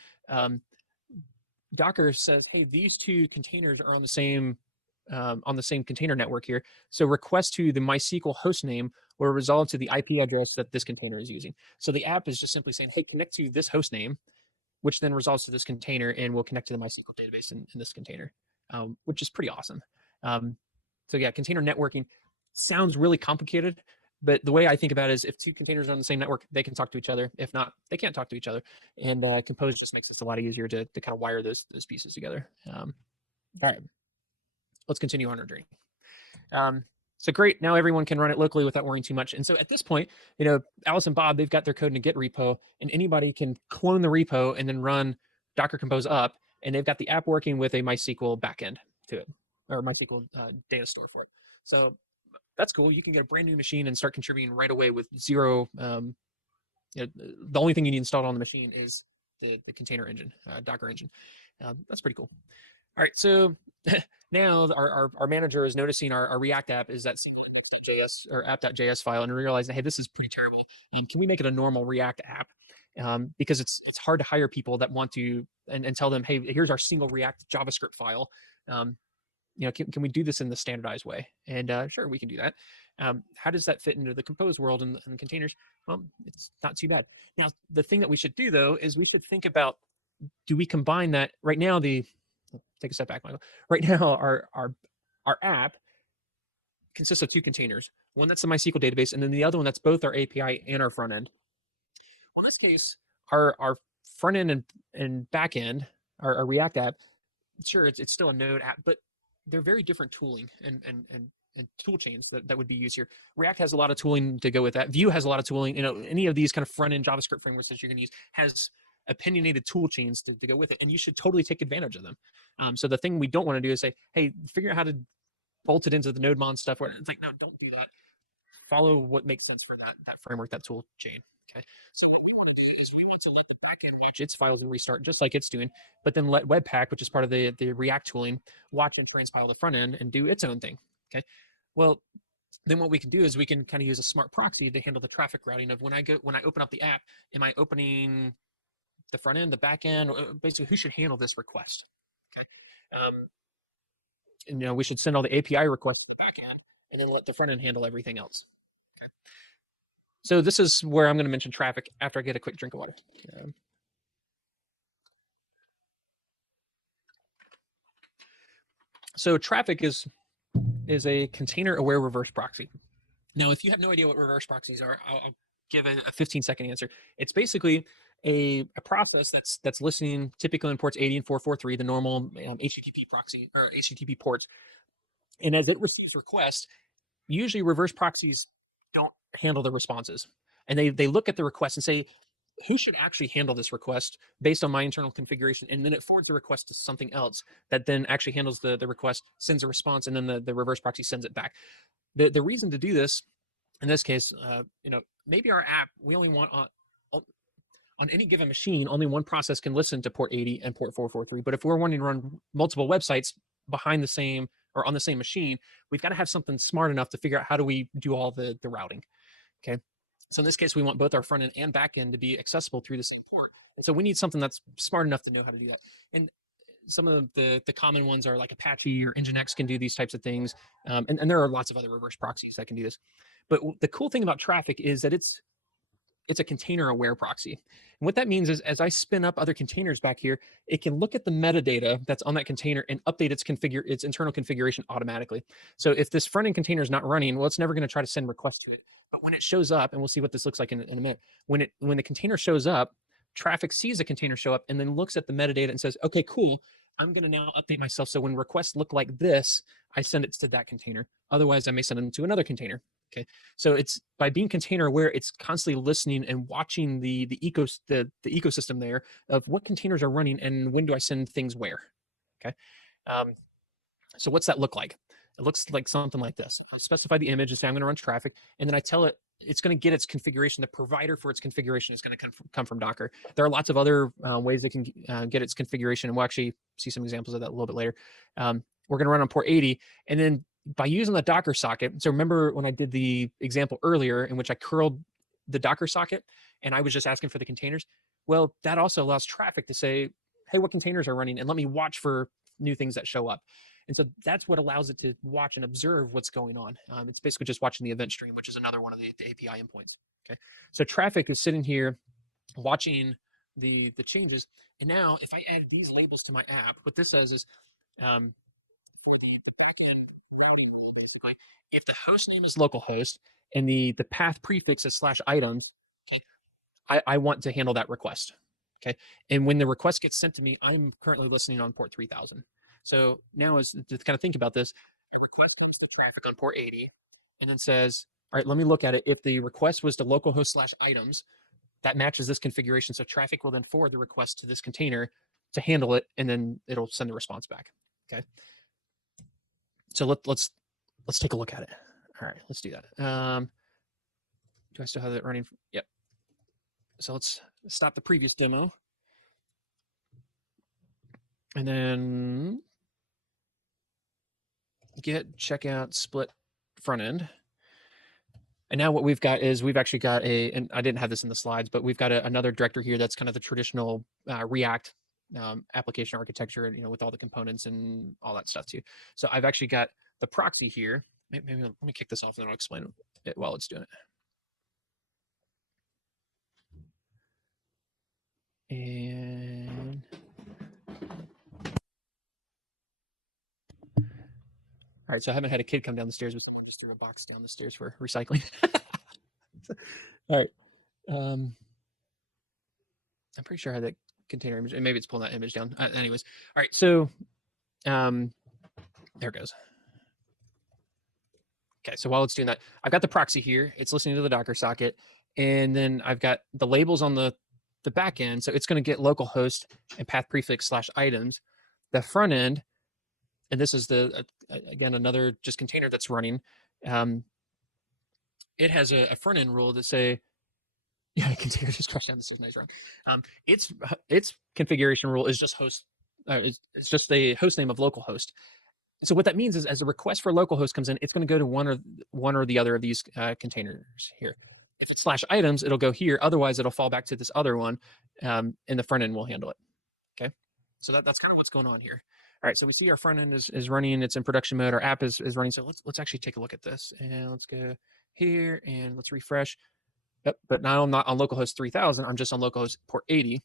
Docker says, hey, these 2 containers are on the same container network here. So requests to the MySQL host name will resolve to the IP address that this container is using. So the app is just simply saying, hey, connect to this host name, which then resolves to this container and will connect to the MySQL database in this container, which is pretty awesome. So yeah, container networking sounds really complicated, but the way I think about it is if 2 containers are on the same network, they can talk to each other. If not, they can't talk to each other. And Compose just makes this a lot easier to kind of wire those pieces together. All right, let's continue on our journey. So great, now everyone can run it locally without worrying too much. And so at this point, Alice and Bob, they've got their code in a Git repo, and anybody can clone the repo and then run Docker Compose up, and they've got the app working with a MySQL backend to it, or MySQL data store for it. So that's cool. You can get a brand new machine and start contributing right away with zero. The only thing you need installed on the machine is the container engine, Docker engine. That's pretty cool. All right, so now our manager is noticing our React app is that JS or app.js file and realizing, hey, this is pretty terrible. Can we make it a normal React app? Because it's hard to hire people that want to and tell them, hey, here's our single React JavaScript file. Can we do this in the standardized way? And sure, we can do that. How does that fit into the Compose world and the containers? Well, it's not too bad. Now, the thing that we should do though is we should think about, do we combine that right now? Take a step back, Michael. Right now, our app consists of 2 containers. One that's the MySQL database, and then the other one that's both our API and our front end. Well, in this case, our front end and back end, our React app, sure, it's still a Node app, but they're very different tooling and tool chains that would be used here. React has a lot of tooling to go with that. Vue has a lot of tooling. Any of these kind of front end JavaScript frameworks that you're going to use has opinionated tool chains to go with it, and you should totally take advantage of them. So the thing we don't want to do is say, hey, figure out how to bolt it into the NodeMon stuff. Where it's like, no, don't do that. Follow what makes sense for that framework, that tool chain. Okay. So what we want to do is we want to let the backend watch its files and restart just like it's doing, but then let Webpack, which is part of the React tooling, watch and transpile the front end and do its own thing. Okay. Well, then what we can do is we can kind of use a smart proxy to handle the traffic routing of when I open up the app, am I opening the front end, the back end, or basically who should handle this request? Okay. We should send all the API requests to the back end and then let the front end handle everything else. Okay. So this is where I'm going to mention traffic after I get a quick drink of water. So traffic is a container-aware reverse proxy. Now, if you have no idea what reverse proxies are, I'll give a 15-second answer. It's basically a process that's listening typically in ports 80 and 443, the normal HTTP proxy or HTTP ports. And as it receives requests, usually reverse proxies don't handle the responses. And they look at the request and say, who should actually handle this request based on my internal configuration? And then it forwards the request to something else that then actually handles the request, sends a response, and then the reverse proxy sends it back. The reason to do this, in this case, maybe our app, we only want on any given machine, only one process can listen to port 80 and port 443. But if we're wanting to run multiple websites behind the same or on the same machine, we've got to have something smart enough to figure out how do we do all the routing. Okay. So in this case, we want both our front end and back end to be accessible through the same port. And so we need something that's smart enough to know how to do that. And some of the common ones are like Apache or Nginx can do these types of things. And there are lots of other reverse proxies that can do this. But the cool thing about traffic is that it's it's a container aware proxy. And what that means is as I spin up other containers back here, it can look at the metadata that's on that container and update its internal configuration automatically. So if this front end container is not running, well, it's never going to try to send requests to it. But when it shows up, and we'll see what this looks like in a minute, when the container shows up, traffic sees a container show up and then looks at the metadata and says, okay, cool, I'm going to now update myself. So when requests look like this, I send it to that container. Otherwise, I may send them to another container. Okay, so it's by being container aware, it's constantly listening and watching the ecosystem there of what containers are running and when do I send things where. Okay, so what's that look like? It looks like something like this. I specify the image and say I'm going to run traffic, and then I tell it it's going to get its configuration. The provider for its configuration is going to come from Docker. There are lots of other ways it can get its configuration, and we'll actually see some examples of that a little bit later. We're going to run on port 80, and then by using the Docker socket, so remember when I did the example earlier in which I curled the Docker socket and I was just asking for the containers, well, that also allows traffic to say, hey, what containers are running? And let me watch for new things that show up. And so that's what allows it to watch and observe what's going on. It's basically just watching the event stream, which is another one of the API endpoints. Okay, so traffic is sitting here watching the changes. And now if I add these labels to my app, what this says is for the backend routing rule, basically, if the host name is localhost and the path prefix is /items, okay, I want to handle that request. Okay, and when the request gets sent to me, I'm currently listening on port 3000. So now, as to kind of think about this, a request comes to traffic on port 80, and then says, "All right, let me look at it. If the request was to localhost /items, that matches this configuration. So traffic will then forward the request to this container to handle it, and then it'll send the response back." Okay. So let's take a look at it. All right, let's do that. Do I still have it running? Yep. So let's stop the previous demo. And then get checkout split front end. And now what we've got is we've actually got and I didn't have this in the slides, but we've got another director here that's kind of the traditional React application architecture, with all the components and all that stuff too. So I've actually got the proxy here. Maybe let me kick this off and I'll explain it while it's doing it. And all right, so I haven't had a kid come down the stairs, but someone just threw a box down the stairs for recycling. All right. I'm pretty sure I had that container image, and maybe it's pulling that image down. Anyways, all right, so there it goes. Okay, so while it's doing that, I've got the proxy here. It's listening to the Docker socket, and then I've got the labels on the back end. So it's going to get localhost and path prefix /items. The front end, and this is again another just container that's running. It has a front end rule that say, yeah, container just crashed down. This is nice run. Its configuration rule is just host. It's just the host name of localhost. So what that means is, as a request for localhost comes in, it's going to go to one or the other of these containers here. If it's /items, it'll go here. Otherwise, it'll fall back to this other one, and the front end will handle it. Okay, so that's kind of what's going on here. All right, so we see our front end is running. It's in production mode. Our app is running. So let's actually take a look at this, and let's go here and let's refresh. Yep, but now I'm not on localhost 3000. I'm just on localhost port 80,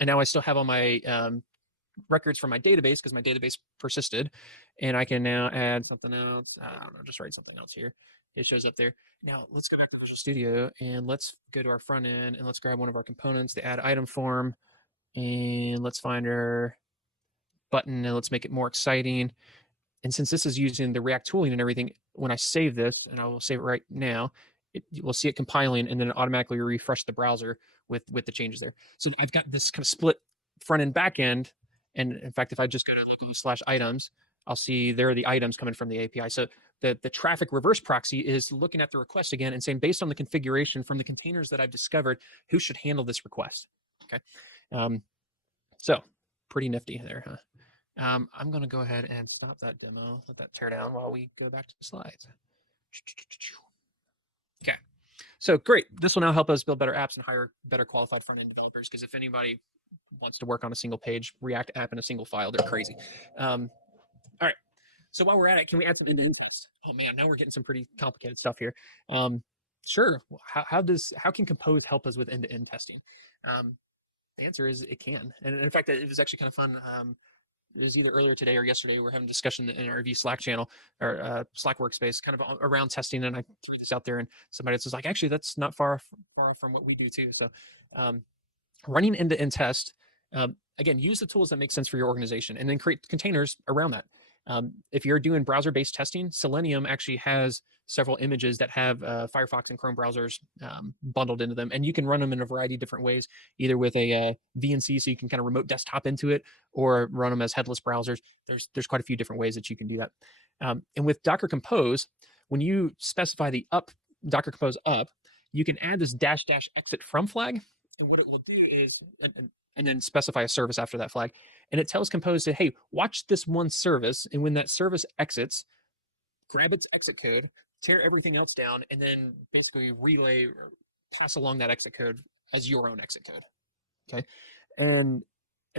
and now I still have all my records from my database because my database persisted, and I can now add something else. I don't know, just write something else here. It shows up there. Now let's go back to Visual Studio and let's go to our front end and let's grab one of our components, the add item form, and let's find our button and let's make it more exciting. And since this is using the React tooling and everything, when I save this, and I will save it right now, we'll see it compiling and then it automatically refresh the browser with the changes there. So I've got this kind of split front end back end. And in fact, if I just go to localhost /items, I'll see there are the items coming from the API. So the traffic reverse proxy is looking at the request again and saying, based on the configuration from the containers that I've discovered, who should handle this request? Okay. So pretty nifty there, huh? I'm going to go ahead and stop that demo, let that tear down while we go back to the slides. Okay. So great. This will now help us build better apps and hire better qualified front-end developers, because if anybody wants to work on a single page React app in a single file, they're crazy. All right. So while we're at it, can we add some end-to-end tests? Oh man, now we're getting some pretty complicated stuff here. Sure. Well, how can Compose help us with end-to-end testing? The answer is it can. And in fact, it was actually kind of fun. It was either earlier today or yesterday. We were having a discussion in our V Slack channel or Slack workspace, kind of around testing. And I threw this out there, and somebody else was like, "Actually, that's not far off from what we do too." So, running end-to-end test, again, use the tools that make sense for your organization, and then create containers around that. If you're doing browser-based testing, Selenium actually has several images that have Firefox and Chrome browsers bundled into them, and you can run them in a variety of different ways, either with a VNC, so you can kind of remote desktop into it, or run them as headless browsers. There's quite a few different ways that you can do that. And with Docker Compose, when you specify the Docker Compose up, you can add this -- exit from flag, and what it will do is, and then specify a service after that flag. And it tells Compose to, hey, watch this one service. And when that service exits, grab its exit code, tear everything else down, and then basically relay, pass along that exit code as your own exit code. Okay. And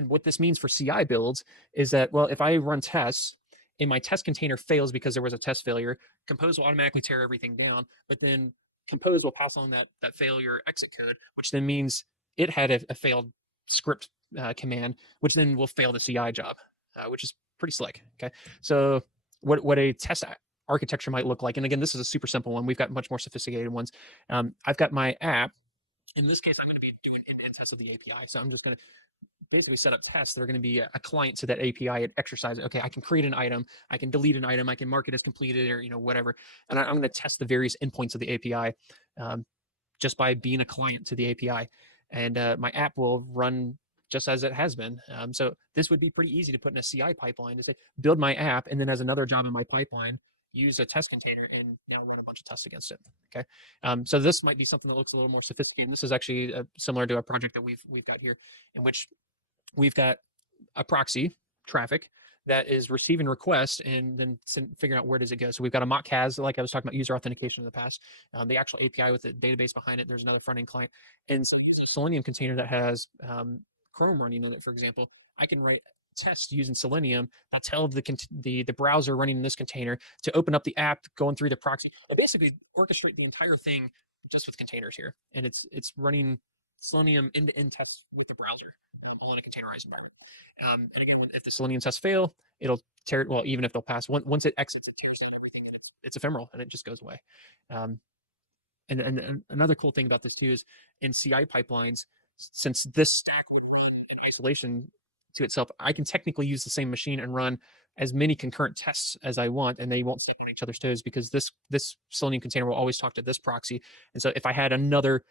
what this means for CI builds is that, well, if I run tests and my test container fails because there was a test failure, Compose will automatically tear everything down, but then Compose will pass on that failure exit code, which then means it had a failed script command, which then will fail the CI job, which is pretty slick. Okay, so what a test architecture might look like, and again, this is a super simple one. We've got much more sophisticated ones. I've got my app. In this case, I'm going to be doing end-to-end tests of the API. So I'm just going to basically set up tests that are going to be a client to that API and exercise it. Okay, I can create an item, I can delete an item, I can mark it as completed, or whatever, and I'm going to test the various endpoints of the API just by being a client to the API, and my app will run just as it has been. So this would be pretty easy to put in a CI pipeline to say, build my app, and then as another job in my pipeline, use a test container and run a bunch of tests against it. Okay, so this might be something that looks a little more sophisticated. This is actually similar to a project that we've got here, in which we've got a proxy traffic that is receiving requests and then figuring out where does it go. So we've got a mock CAS, like I was talking about user authentication in the past, the actual API with the database behind it. There's another front end client, and so a Selenium container that has Chrome running in it, for example. I can write tests using Selenium that tell the browser running in this container to open up the app going through the proxy, and basically orchestrate the entire thing just with containers here. And it's running Selenium end-to-end tests with the browser on a containerized environment. And again, if the Selenium tests fail, it'll tear it. Well, even if they'll pass, once it exits, it tears out everything. And it's ephemeral, and it just goes away. And another cool thing about this too is in CI pipelines, since this stack would run in isolation to itself, I can technically use the same machine and run as many concurrent tests as I want, and they won't step on each other's toes, because this Selenium container will always talk to this proxy. And so if I had another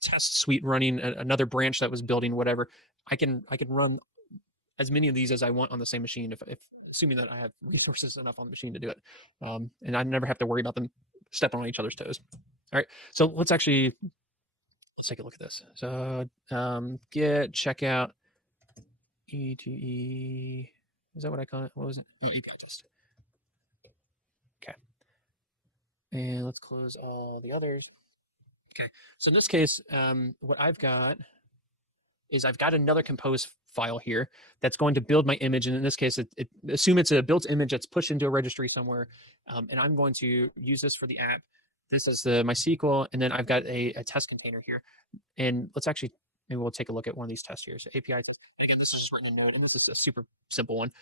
test suite running, another branch that was building whatever, I can run as many of these as I want on the same machine, if assuming that I have resources enough on the machine to do it, and I never have to worry about them stepping on each other's toes. All right, so let's take a look at this. So git checkout EGE, is that what I call it? What was it? Oh, API test. Okay, and let's close all the others. Okay, so in this case, what I've got is I've got another Compose file here that's going to build my image. And in this case, assume it's a built image that's pushed into a registry somewhere. And I'm going to use this for the app. This is my SQL. And then I've got a test container here. And maybe we'll take a look at one of these tests here. So API test. Again, this is just written in Node, and this is a super simple one.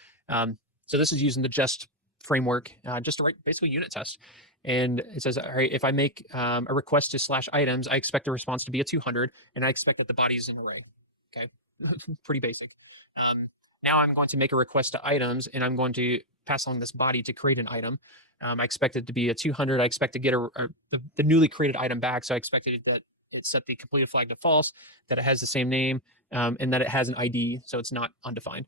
So this is using the Jest framework just to write basically unit test. And it says, all right, if I make a request to /items, I expect the response to be a 200, and I expect that the body is an array. Okay, pretty basic. Now I'm going to make a request to items, and I'm going to pass along this body to create an item. I expect it to be a 200. I expect to get the newly created item back. So I expected that it set the completed flag to false, that it has the same name, and that it has an ID, so it's not undefined.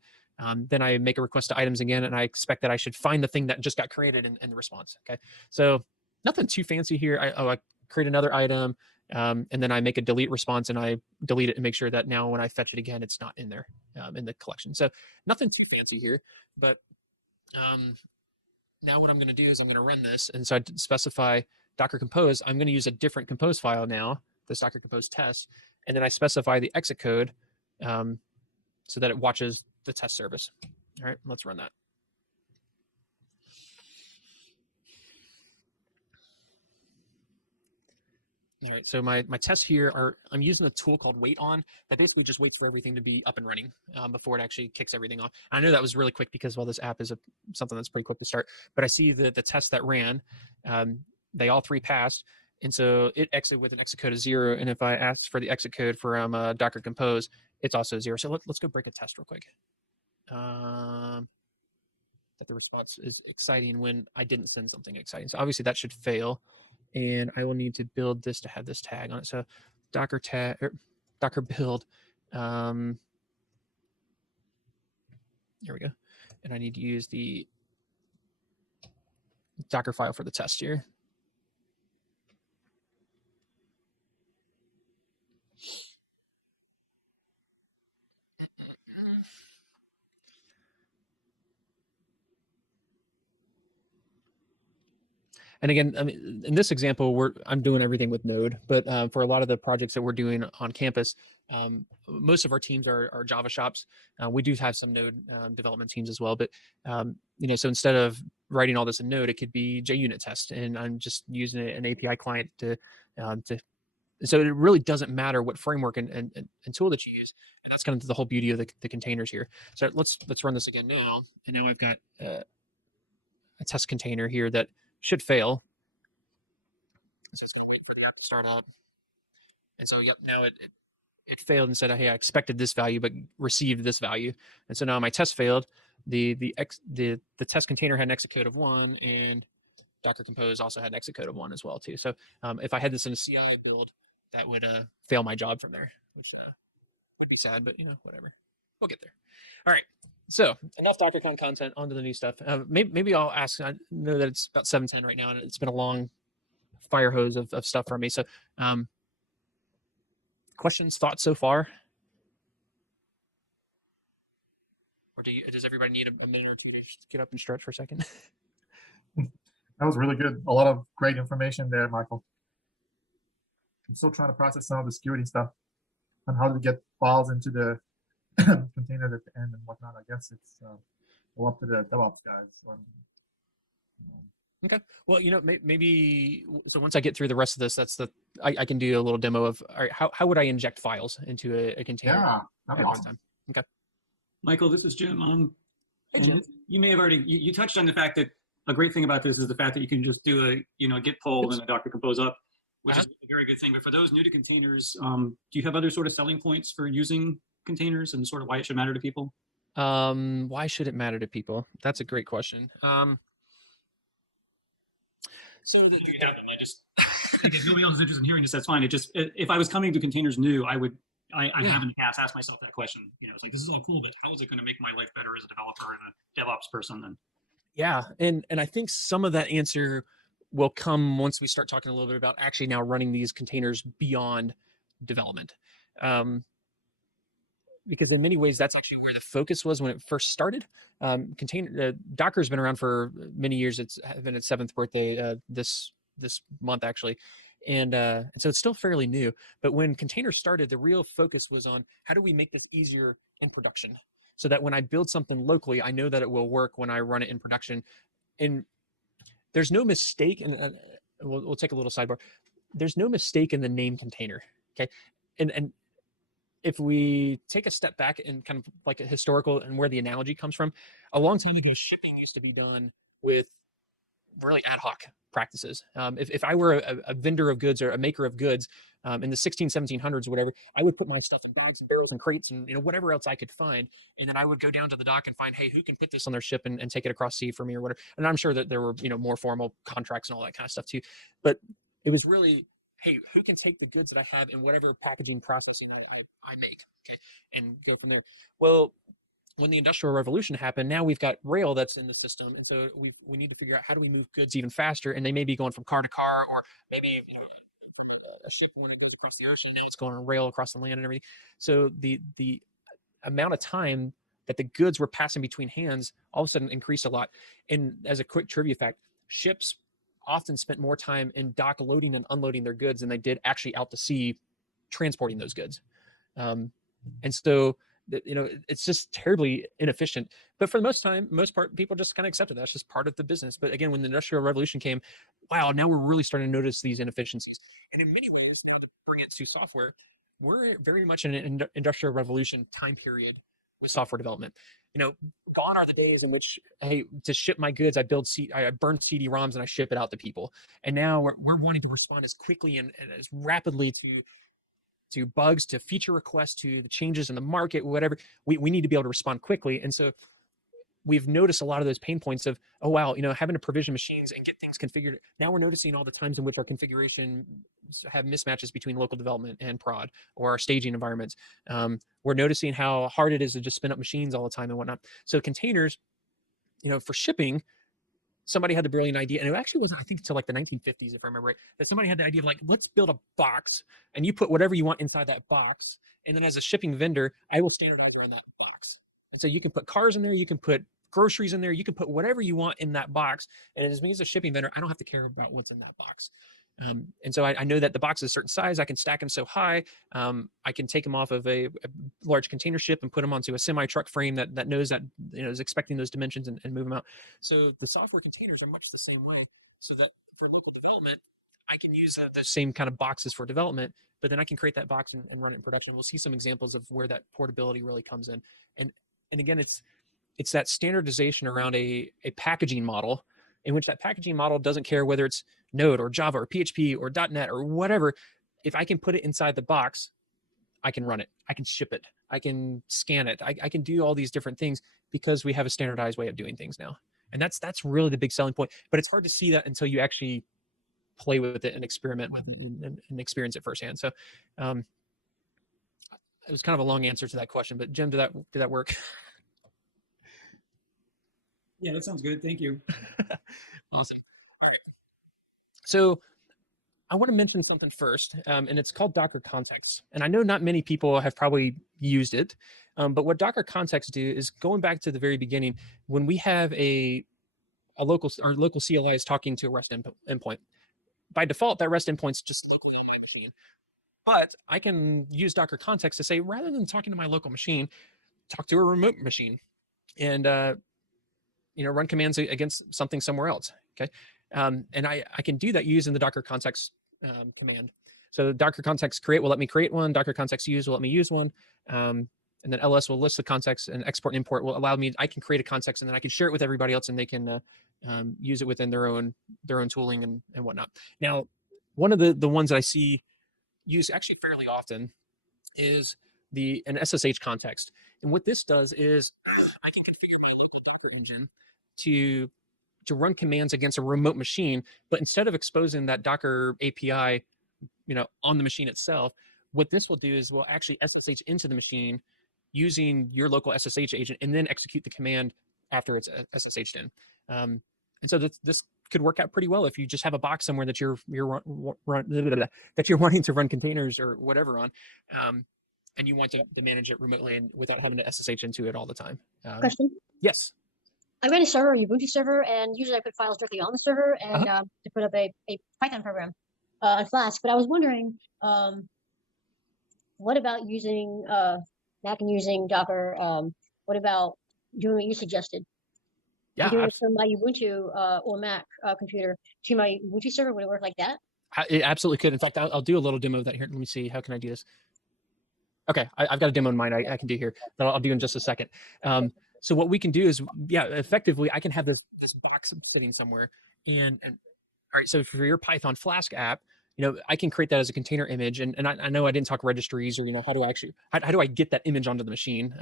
Then I make a request to items again, and I expect that I should find the thing that just got created in the response. Okay, so nothing too fancy here. I create another item, and then I make a delete response, and I delete it and make sure that now when I fetch it again, it's not in there in the collection. So nothing too fancy here, but now what I'm going to do is I'm going to run this, and so I specify Docker Compose. I'm going to use a different Compose file now, this Docker Compose test, and then I specify the exit code so that it watches the test service. All right, let's run that. All right, so my tests here are, I'm using a tool called wait on that basically just waits for everything to be up and running before it actually kicks everything off. I know that was really quick because, well, this app is something that's pretty quick to start, but I see the tests that ran, they all 3 passed. And so it exited with an exit code of 0. And if I ask for the exit code from Docker Compose, it's also 0. So let's go break a test real quick. That the response is exciting when I didn't send something exciting. So obviously that should fail. And I will need to build this to have this tag on it. So Docker tag, or Docker build. There we go. And I need to use the Docker file for the test here. And again, I mean, in this example, I'm doing everything with Node, but for a lot of the projects that we're doing on campus, most of our teams are Java shops. We do have some Node development teams as well, but so instead of writing all this in Node, it could be JUnit test, and I'm just using an API client to. So it really doesn't matter what framework and tool that you use, and that's kind of the whole beauty of the containers here. So let's run this again now, and now I've got a test container here that should fail. So it's waiting for the app to start up. And so, yep, now it failed and said, hey, I expected this value, but received this value. And so now my test failed. The test container had an exit code of 1, and Docker Compose also had an exit code of 1 as well too. So if I had this in a CI build, that would fail my job from there, which would be sad, but whatever. We'll get there. All right. So enough DockerCon content, onto the new stuff. Maybe I'll ask. I know that it's about 7:10 right now, and it's been a long fire hose of stuff for me. So questions, thoughts so far? Or does everybody need a minute or two to get up and stretch for a second? That was really good. A lot of great information there, Michael. I'm still trying to process some of the security stuff on how to get files into the container at the end and whatnot. I guess it's all up to the DevOps guys. Okay. Well, maybe so once I get through the rest of this, I can do a little demo of, all right, how would I inject files into a container? Yeah, that'd be awesome. Time? Okay. Michael, this is Jim. Hey, Jim. You may have already you touched on the fact that a great thing about this is the fact that you can just do a git pull and a Docker Compose up, which is a very good thing. But for those new to containers, do you have other sort of selling points for using containers and sort of why it should matter to people? Why should it matter to people? That's a great question. So that you have them. If nobody else is interested in hearing this, that's fine. If I was coming to containers new, I have in the past asked myself that question. It's like, this is all cool, but how is it going to make my life better as a developer and a DevOps person? And yeah, and I think some of that answer will come once we start talking a little bit about actually now running these containers beyond development. Because in many ways, that's actually where the focus was when it first started. Docker's been around for many years. It's been its 7th birthday this month, actually. And so it's still fairly new. But when containers started, the real focus was on how do we make this easier in production so that when I build something locally, I know that it will work when I run it in production. And there's no mistake, and we'll take a little sidebar. There's no mistake in the name container, okay? And if we take a step back and kind of like a historical and where the analogy comes from, a long time ago, shipping used to be done with really ad hoc practices. If I were a vendor of goods or a maker of goods in the 1700s or whatever, I would put my stuff in bags and barrels and crates and whatever else I could find. And then I would go down to the dock and find, hey, who can put this on their ship and take it across sea for me or whatever. And I'm sure that there were more formal contracts and all that kind of stuff too. But it was really, hey, who can take the goods that I have and whatever packaging processing that I make, okay, and go from there. Well, when the Industrial Revolution happened, now we've got rail that's in the system, and so we need to figure out how do we move goods even faster, and they may be going from car to car, or maybe a ship when it goes across the ocean, now it's going on rail across the land and everything. So the amount of time that the goods were passing between hands all of a sudden increased a lot. And as a quick trivia fact, ships often spent more time in dock loading and unloading their goods than they did actually out to sea transporting those goods. And so it's just terribly inefficient. But for the most part, people just kind of accepted that. That's just part of the business. But again, when the Industrial Revolution came, wow, now we're really starting to notice these inefficiencies. And in many ways, now to bring it to software, we're very much in an Industrial Revolution time period with software development. Gone are the days in which, hey, to ship my goods, I burn CD-ROMs and I ship it out to people. And now we're wanting to respond as quickly and as rapidly to bugs, to feature requests, to the changes in the market, whatever. We need to be able to respond quickly. And so we've noticed a lot of those pain points of, oh, wow, having to provision machines and get things configured. Now we're noticing all the times in which our configuration have mismatches between local development and prod or our staging environments. We're noticing how hard it is to just spin up machines all the time and whatnot. So containers, for shipping, somebody had the brilliant idea, and it actually was, I think, until like the 1950s, if I remember right, that somebody had the idea of like, let's build a box, and you put whatever you want inside that box, and then as a shipping vendor, I will standardize around that box. And so you can put cars in there, you can put groceries in there, you can put whatever you want in that box, and as me as a shipping vendor, I don't have to care about what's in that box. And so I know that the box is a certain size, I can stack them so high, I can take them off of a large container ship and put them onto a semi-truck frame that knows that, is expecting those dimensions and move them out. So the software containers are much the same way, so that for local development, I can use the same kind of boxes for development, but then I can create that box and run it in production. We'll see some examples of where that portability really comes in. And again, it's that standardization around a packaging model, in which that packaging model doesn't care whether it's Node or Java or PHP or .NET or whatever. If I can put it inside the box, I can run it, I can ship it, I can scan it, I can do all these different things because we have a standardized way of doing things now. And that's really the big selling point. But it's hard to see that until you actually play with it and experiment with it and experience it firsthand. So it was kind of a long answer to that question, but Jim, did that work? Yeah, that sounds good. Thank you. Awesome. So I want to mention something first, and it's called Docker Context. And I know not many people have probably used it, but what Docker Context do is, going back to the very beginning, when we have our local CLI is talking to a REST endpoint, by default, that REST endpoint's just locally on my machine. But I can use Docker Context to say, rather than talking to my local machine, talk to a remote machine and run commands against something somewhere else. Okay. And I can do that using the Docker Context command. So the Docker Context create will let me create one. Docker Context use will let me use one. And then ls will list the context, and export and import will allow me, I can create a context and then I can share it with everybody else, and they can use it within their own tooling and whatnot. Now, one of the ones that I see used actually fairly often is an SSH context. And what this does is I can configure my local Docker engine to run commands against a remote machine, but instead of exposing that Docker API, on the machine itself, what this will do is we'll actually SSH into the machine using your local SSH agent, and then execute the command after it's SSH'd in. And so this could work out pretty well if you just have a box somewhere that you're wanting to run containers or whatever on, and you want to manage it remotely and without having to SSH into it all the time. Question. Yes. I ran a server, a Ubuntu server, and usually I put files directly on the server and to put up a Python program on Flask. But I was wondering, what about using Mac and using Docker? What about doing what you suggested? Yeah. Doing it from my Ubuntu or Mac computer to my Ubuntu server? Would it work like that? It absolutely could. In fact, I'll do a little demo of that here. Let me see. How can I do this? Okay, I've got a demo in mind I can do here that I'll do in just a second. So what we can do is, effectively, I can have this box sitting somewhere, and all right. So for your Python Flask app, I can create that as a container image, and I know I didn't talk registries, or how do I get that image onto the machine?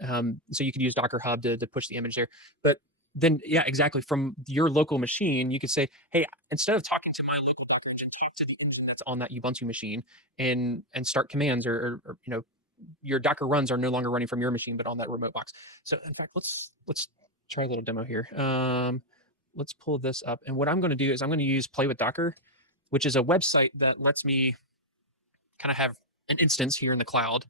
So you could use Docker Hub to push the image there, but then exactly, from your local machine, you could say, hey, instead of talking to my local Docker engine, talk to the engine that's on that Ubuntu machine and start commands, or your Docker runs are no longer running from your machine, but on that remote box. So in fact, let's try a little demo here. Let's pull this up. And what I'm going to do is I'm going to use Play with Docker, which is a website that lets me kind of have an instance here in the cloud.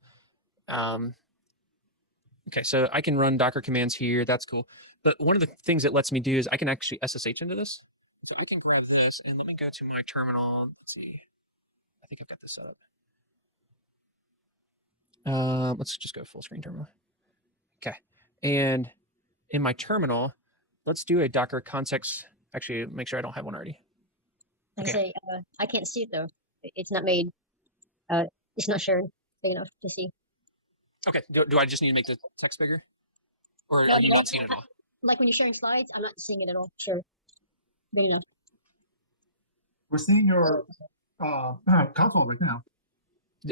Okay, so I can run Docker commands here. That's cool. But one of the things it lets me do is I can actually SSH into this. So I can grab this, and let me go to my terminal. Let's see. I think I've got this set up. Let's just go full screen terminal. Okay. And in my terminal, let's do a Docker context. Actually, make sure I don't have one already. I Okay. say I can't see it though. It's not made. It's not shared big enough to see. Okay. Do I just need to make the text bigger? Or No, are you no, not seeing it at all? Like when you're sharing slides, I'm not seeing it at all. Sure, big enough. We're seeing your console right now.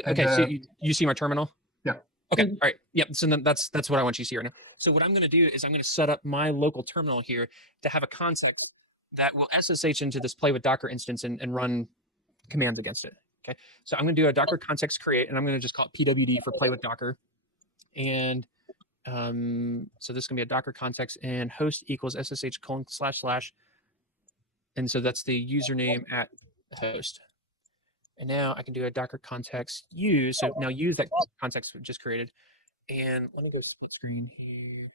Okay, And, so you see my terminal? Yeah. Okay, Mhm. all right. Yep, so then that's what I want you to see right now. So what I'm going to do is I'm going to set up my local terminal here to have a context that will SSH into this play with Docker instance and run commands against it. Okay, so I'm going to do a Docker context create, and I'm going to just call it PWD for play with Docker. And so this is going to be a Docker context, and host equals // and so that's the username at host. And now I can do a Docker context use. So now use that context we just created. And let me go split screen here.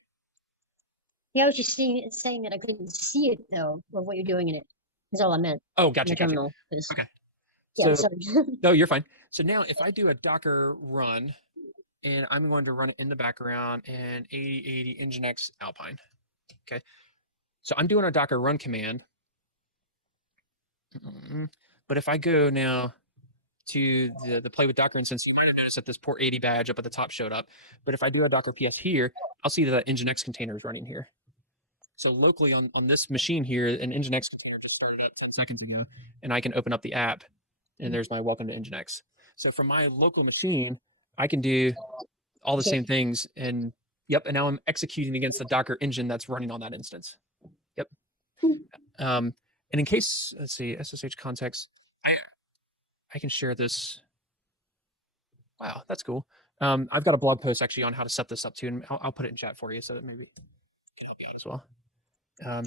Yeah, I was just saying that I couldn't see it though, or what you're doing in it. Is all I meant. Oh, In gotcha, the gotcha. terminal. It's- Okay. Yeah, So, sorry. no, you're fine. So now if I do a Docker run, and I'm going to run it in the background and 8080 nginx alpine. Okay. So I'm doing a Docker run command. But if I go now to the play with Docker instance, you might have noticed that this port 80 badge up at the top showed up. But if I do a Docker PS here, I'll see that nginx container is running here. So locally on this machine here, an nginx container just started up 10 seconds ago, and I can open up the app, and there's my welcome to nginx. So from my local machine, I can do all the same things, and yep, and now I'm executing against the Docker engine that's running on that instance. Yep. And in case, let's see, SSH context, I can share this. Wow, that's cool. I've got a blog post actually on how to set this up too, and I'll put it in chat for you so that maybe it can help you out as well. Sure.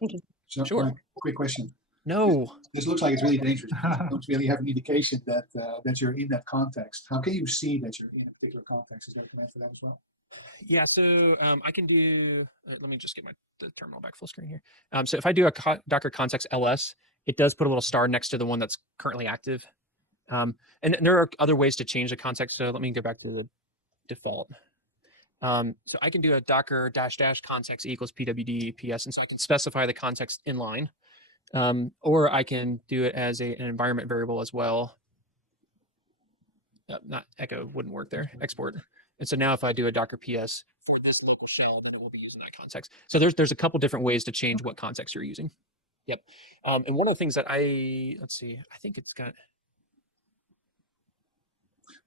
Thank you. So, Sure. Mike, quick question. No. This looks like it's really dangerous. You don't really have an indication that that you're in that context. How can you see that you're in a particular context? Is there a command for that as well? Yeah, so I can do, let me just get the terminal back full screen here. So if I do a Docker context ls, it does put a little star next to the one that's currently active. And there are other ways to change the context. So let me go back to the default. So I can do a Docker -- context equals pwd ps, and so I can specify the context inline. Or I can do it as an environment variable as well. Not echo wouldn't work there, export. And so now if I do a Docker PS for this local shell, then it will be using that context. So there's a couple different ways to change what context you're using. Yep. And one of the things that let's see, I think it's got.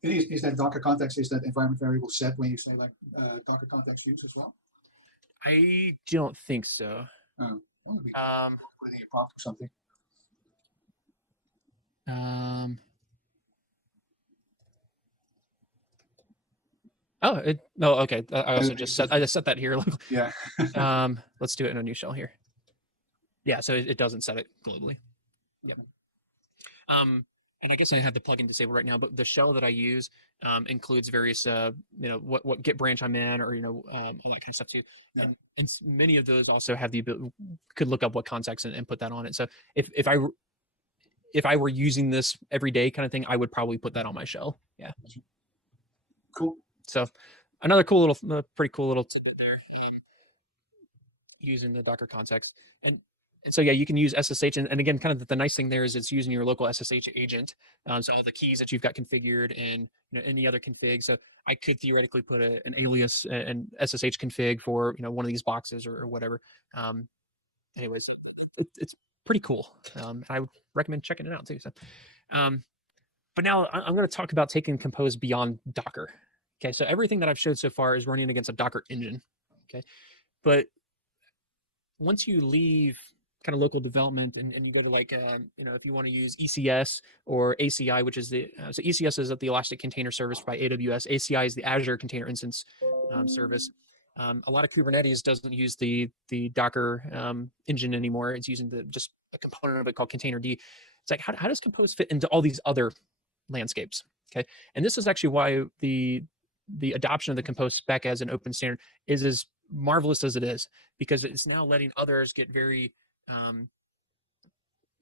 Is that Docker context, is that environment variable set when you say like Docker context use as well? I don't think so. Well, put it in your prompt or something. Oh, no, okay. I also just set that here. Yeah. Let's do it in a new shell here. Yeah, so it doesn't set it globally. Yep. And I guess I have the plugin disabled right now, but the shell that I use includes various, what Git branch I'm in, or all that kind of stuff too. Yeah. And many of those also have the ability, could look up what context and put that on it. So if I were using this every day kind of thing, I would probably put that on my shell. Yeah. Cool. So another pretty cool little tidbit there, using the Docker context. And so, yeah, you can use SSH. And again, kind of the nice thing there is it's using your local SSH agent. So all the keys that you've got configured and any other config. So I could theoretically put an alias and SSH config for, one of these boxes or whatever. Anyways, it's pretty cool. I would recommend checking it out too. So, but now I'm going to talk about taking Compose beyond Docker. Okay, so everything that I've showed so far is running against a Docker engine. Okay, but once you leave kind of local development and you go to like, if you want to use ECS or ACI, which is so ECS is the Elastic Container Service by AWS. ACI is the Azure Container Instance Service. A lot of Kubernetes doesn't use the Docker engine anymore. It's using just a component of it called Containerd. It's like, how does Compose fit into all these other landscapes? Okay, and this is actually why the adoption of the Compose spec as an open standard is as marvelous as it is, because it's now letting others get very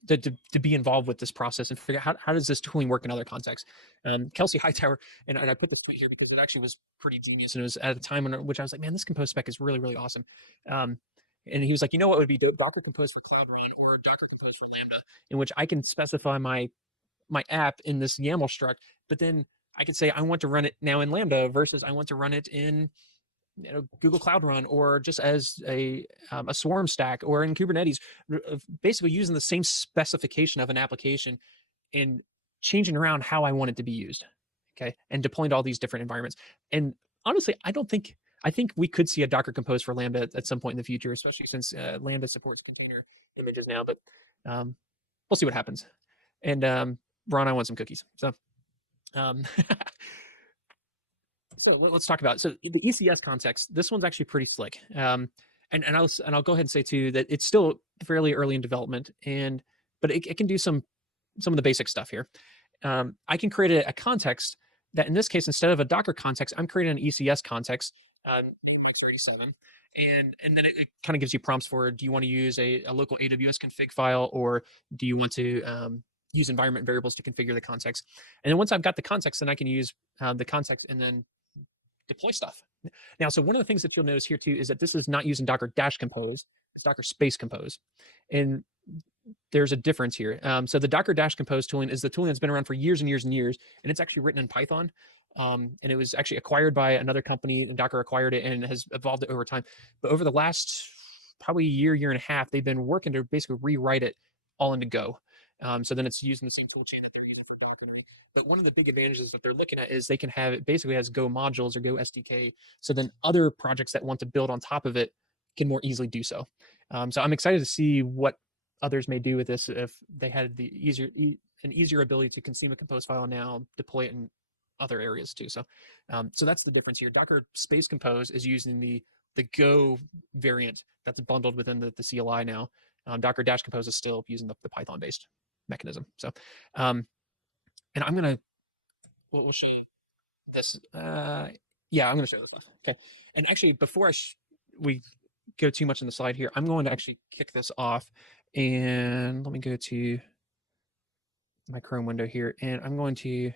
to be involved with this process and figure out how does this tooling work in other contexts. Kelsey Hightower, and I put this tweet here because it actually was pretty genius, and it was at a time in which I was like, man, this Compose spec is really, really awesome. And he was like, you know what would be Docker Compose for Cloud Run or Docker Compose for Lambda, in which I can specify my app in this YAML struct, but then I could say I want to run it now in Lambda versus I want to run it in Google Cloud Run, or just as a Swarm stack, or in Kubernetes, basically using the same specification of an application and changing around how I want it to be used. Okay, and deploying to all these different environments. And honestly, I think we could see a Docker Compose for Lambda at some point in the future, especially since Lambda supports container images now. But we'll see what happens. And Ron, I want some cookies. So. So let's talk about it. So the ECS context, this one's actually pretty slick. And I'll go ahead and say too that it's still fairly early in development, but it can do some of the basic stuff here. I can create a context that, in this case, instead of a Docker context, I'm creating an ECS context, Mike37, and then it kind of gives you prompts for, do you want to use a local AWS config file, or do you want to use environment variables to configure the context? And then once I've got the context, then I can use the context and then deploy stuff. Now, so one of the things that you'll notice here too is that this is not using Docker-Compose, it's Docker space Compose. And there's a difference here. So the Docker-Compose tooling is the tooling that's been around for years and years and years, and it's actually written in Python. And it was actually acquired by another company, and Docker acquired it and has evolved it over time. But over the last probably year and a half, they've been working to basically rewrite it all into Go. So then it's using the same tool chain that they're using for Docker. But one of the big advantages that they're looking at is they can have it basically as Go modules or Go SDK. So then other projects that want to build on top of it can more easily do so. So I'm excited to see what others may do with this if they had an easier ability to consume a Compose file now, deploy it in other areas too. So that's the difference here. Docker Space Compose is using the Go variant that's bundled within the CLI now. Docker-Compose is still using the Python-based mechanism. So, and we'll show you this. Yeah, I'm going to show this stuff. Okay. And actually, before we go too much in the slide here, I'm going to actually kick this off. And let me go to my Chrome window here, and I'm going to,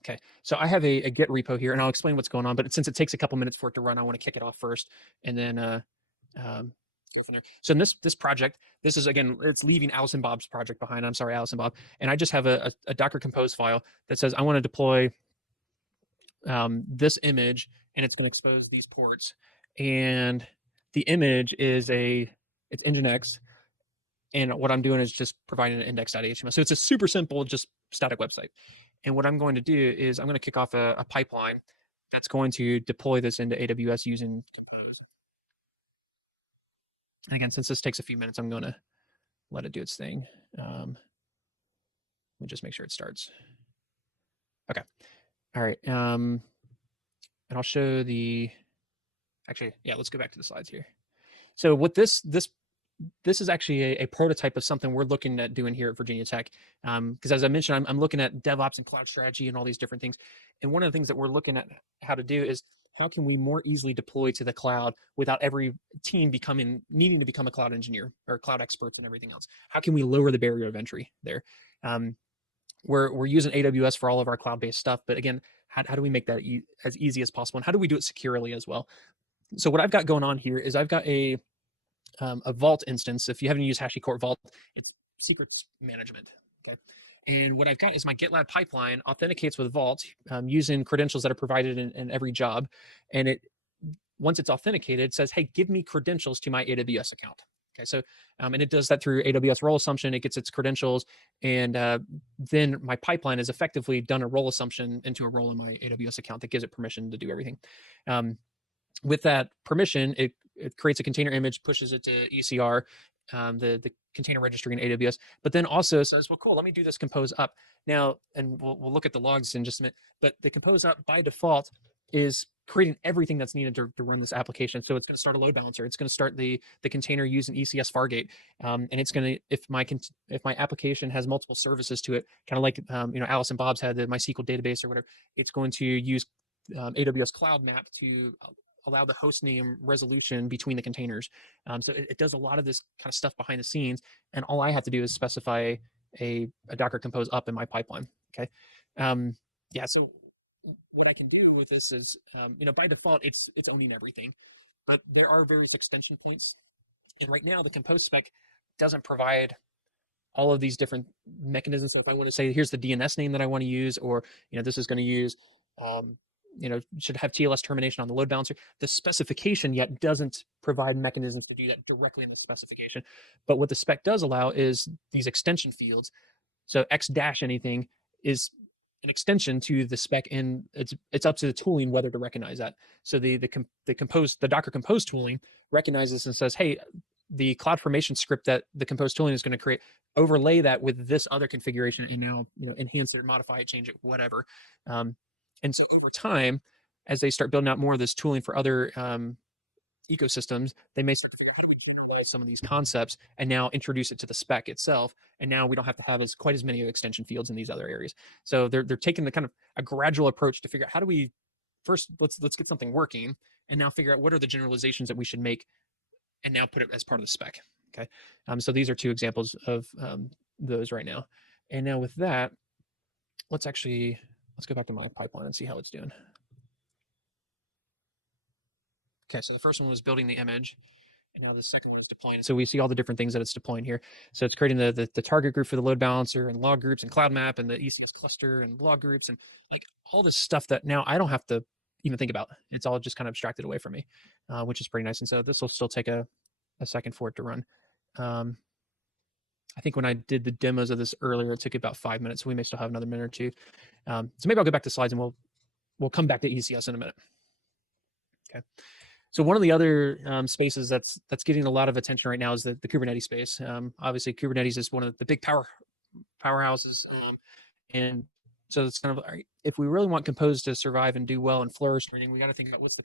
okay, so I have a Git repo here, and I'll explain what's going on, but since it takes a couple minutes for it to run, I want to kick it off first, and then go from there. So in this project, this is, again, it's leaving Alice and Bob's project behind. I'm sorry, Alice and Bob. And I just have a Docker Compose file that says I want to deploy this image, and it's going to expose these ports. And the image is it's Nginx. And what I'm doing is just providing an index.html. So it's a super simple, just static website. And what I'm going to do is I'm going to kick off a pipeline that's going to deploy this into AWS using Compose. And again, since this takes a few minutes, I'm going to let it do its thing. Let me just make sure it starts. Okay. All right. And I'll show actually, yeah, let's go back to the slides here. So what this is actually a prototype of something we're looking at doing here at Virginia Tech. Because as I mentioned, I'm looking at DevOps and cloud strategy and all these different things. And one of the things that we're looking at how to do is how can we more easily deploy to the cloud without every team needing to become a cloud engineer or cloud experts and everything else? How can we lower the barrier of entry there? We're using AWS for all of our cloud-based stuff, but again, how do we make that as easy as possible? And how do we do it securely as well? So what I've got going on here is I've got a Vault instance. If you haven't used HashiCorp Vault, it's secrets management. Okay. And what I've got is my GitLab pipeline authenticates with Vault using credentials that are provided in every job. And once it's authenticated, it says, hey, give me credentials to my AWS account. Okay, so, and it does that through AWS role assumption. It gets its credentials, and then my pipeline has effectively done a role assumption into a role in my AWS account that gives it permission to do everything. With that permission, it creates a container image, pushes it to ECR, the container registry in AWS, but then also says, well, cool, let me do this compose up. Now, and we'll look at the logs in just a minute, but the compose up by default is creating everything that's needed to run this application. So it's going to start a load balancer. It's going to start the container using ECS Fargate. And it's going to, if my application has multiple services to it, kind of like, Alice and Bob's had the MySQL database or whatever, it's going to use AWS Cloud Map to allow the host name resolution between the containers. So it does a lot of this kind of stuff behind the scenes, and all I have to do is specify a Docker Compose up in my pipeline. Okay. Yeah. So what I can do with this is, by default, it's owning everything, but there are various extension points. And right now the Compose spec doesn't provide all of these different mechanisms. So if I want to say, here's the DNS name that I want to use, or, this is going to use, should have TLS termination on the load balancer. The specification yet doesn't provide mechanisms to do that directly in the specification. But what the spec does allow is these extension fields. So X dash anything is an extension to the spec, and it's up to the tooling whether to recognize that. So the Docker Compose tooling recognizes and says, hey, the CloudFormation script that the Compose tooling is going to create, overlay that with this other configuration, and now enhance it, modify it, change it, whatever. And so over time, as they start building out more of this tooling for other ecosystems, they may start to figure out, how do we generalize some of these concepts and now introduce it to the spec itself. And now we don't have to have quite as many extension fields in these other areas. So they're taking the kind of a gradual approach to figure out, how do we first, let's get something working, and now figure out what are the generalizations that we should make, and now put it as part of the spec. Okay. So these are two examples of those right now. And now with that, let's go back to my pipeline and see how it's doing. Okay, so the first one was building the image, and now the second was deploying. So we see all the different things that it's deploying here. So it's creating the target group for the load balancer, and log groups, and cloud map, and the ECS cluster, and log groups, and like all this stuff that now I don't have to even think about. It's all just kind of abstracted away from me, which is pretty nice. And so this will still take a second for it to run. I think when I did the demos of this earlier, it took about 5 minutes. So we may still have another minute or two. So maybe I'll go back to slides, and we'll come back to ECS in a minute. Okay. So one of the other spaces that's getting a lot of attention right now is the Kubernetes space. Obviously, Kubernetes is one of the big powerhouses, and so it's kind of, if we really want Compose to survive and do well and flourish, we got to think about what's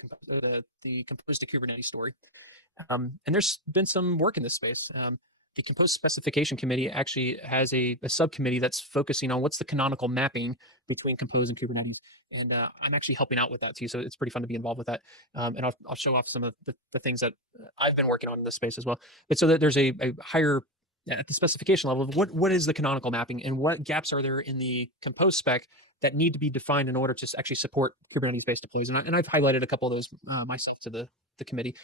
the Compose to Kubernetes story. And there's been some work in this space. The Compose Specification Committee actually has a subcommittee that's focusing on what's the canonical mapping between Compose and Kubernetes. And I'm actually helping out with that too. So it's pretty fun to be involved with that. And I'll show off some of the things that I've been working on in this space as well. But so that there's a higher, at the specification level, of what is the canonical mapping, and what gaps are there in the Compose spec that need to be defined in order to actually support Kubernetes-based deploys. And I've highlighted a couple of those myself to the committee.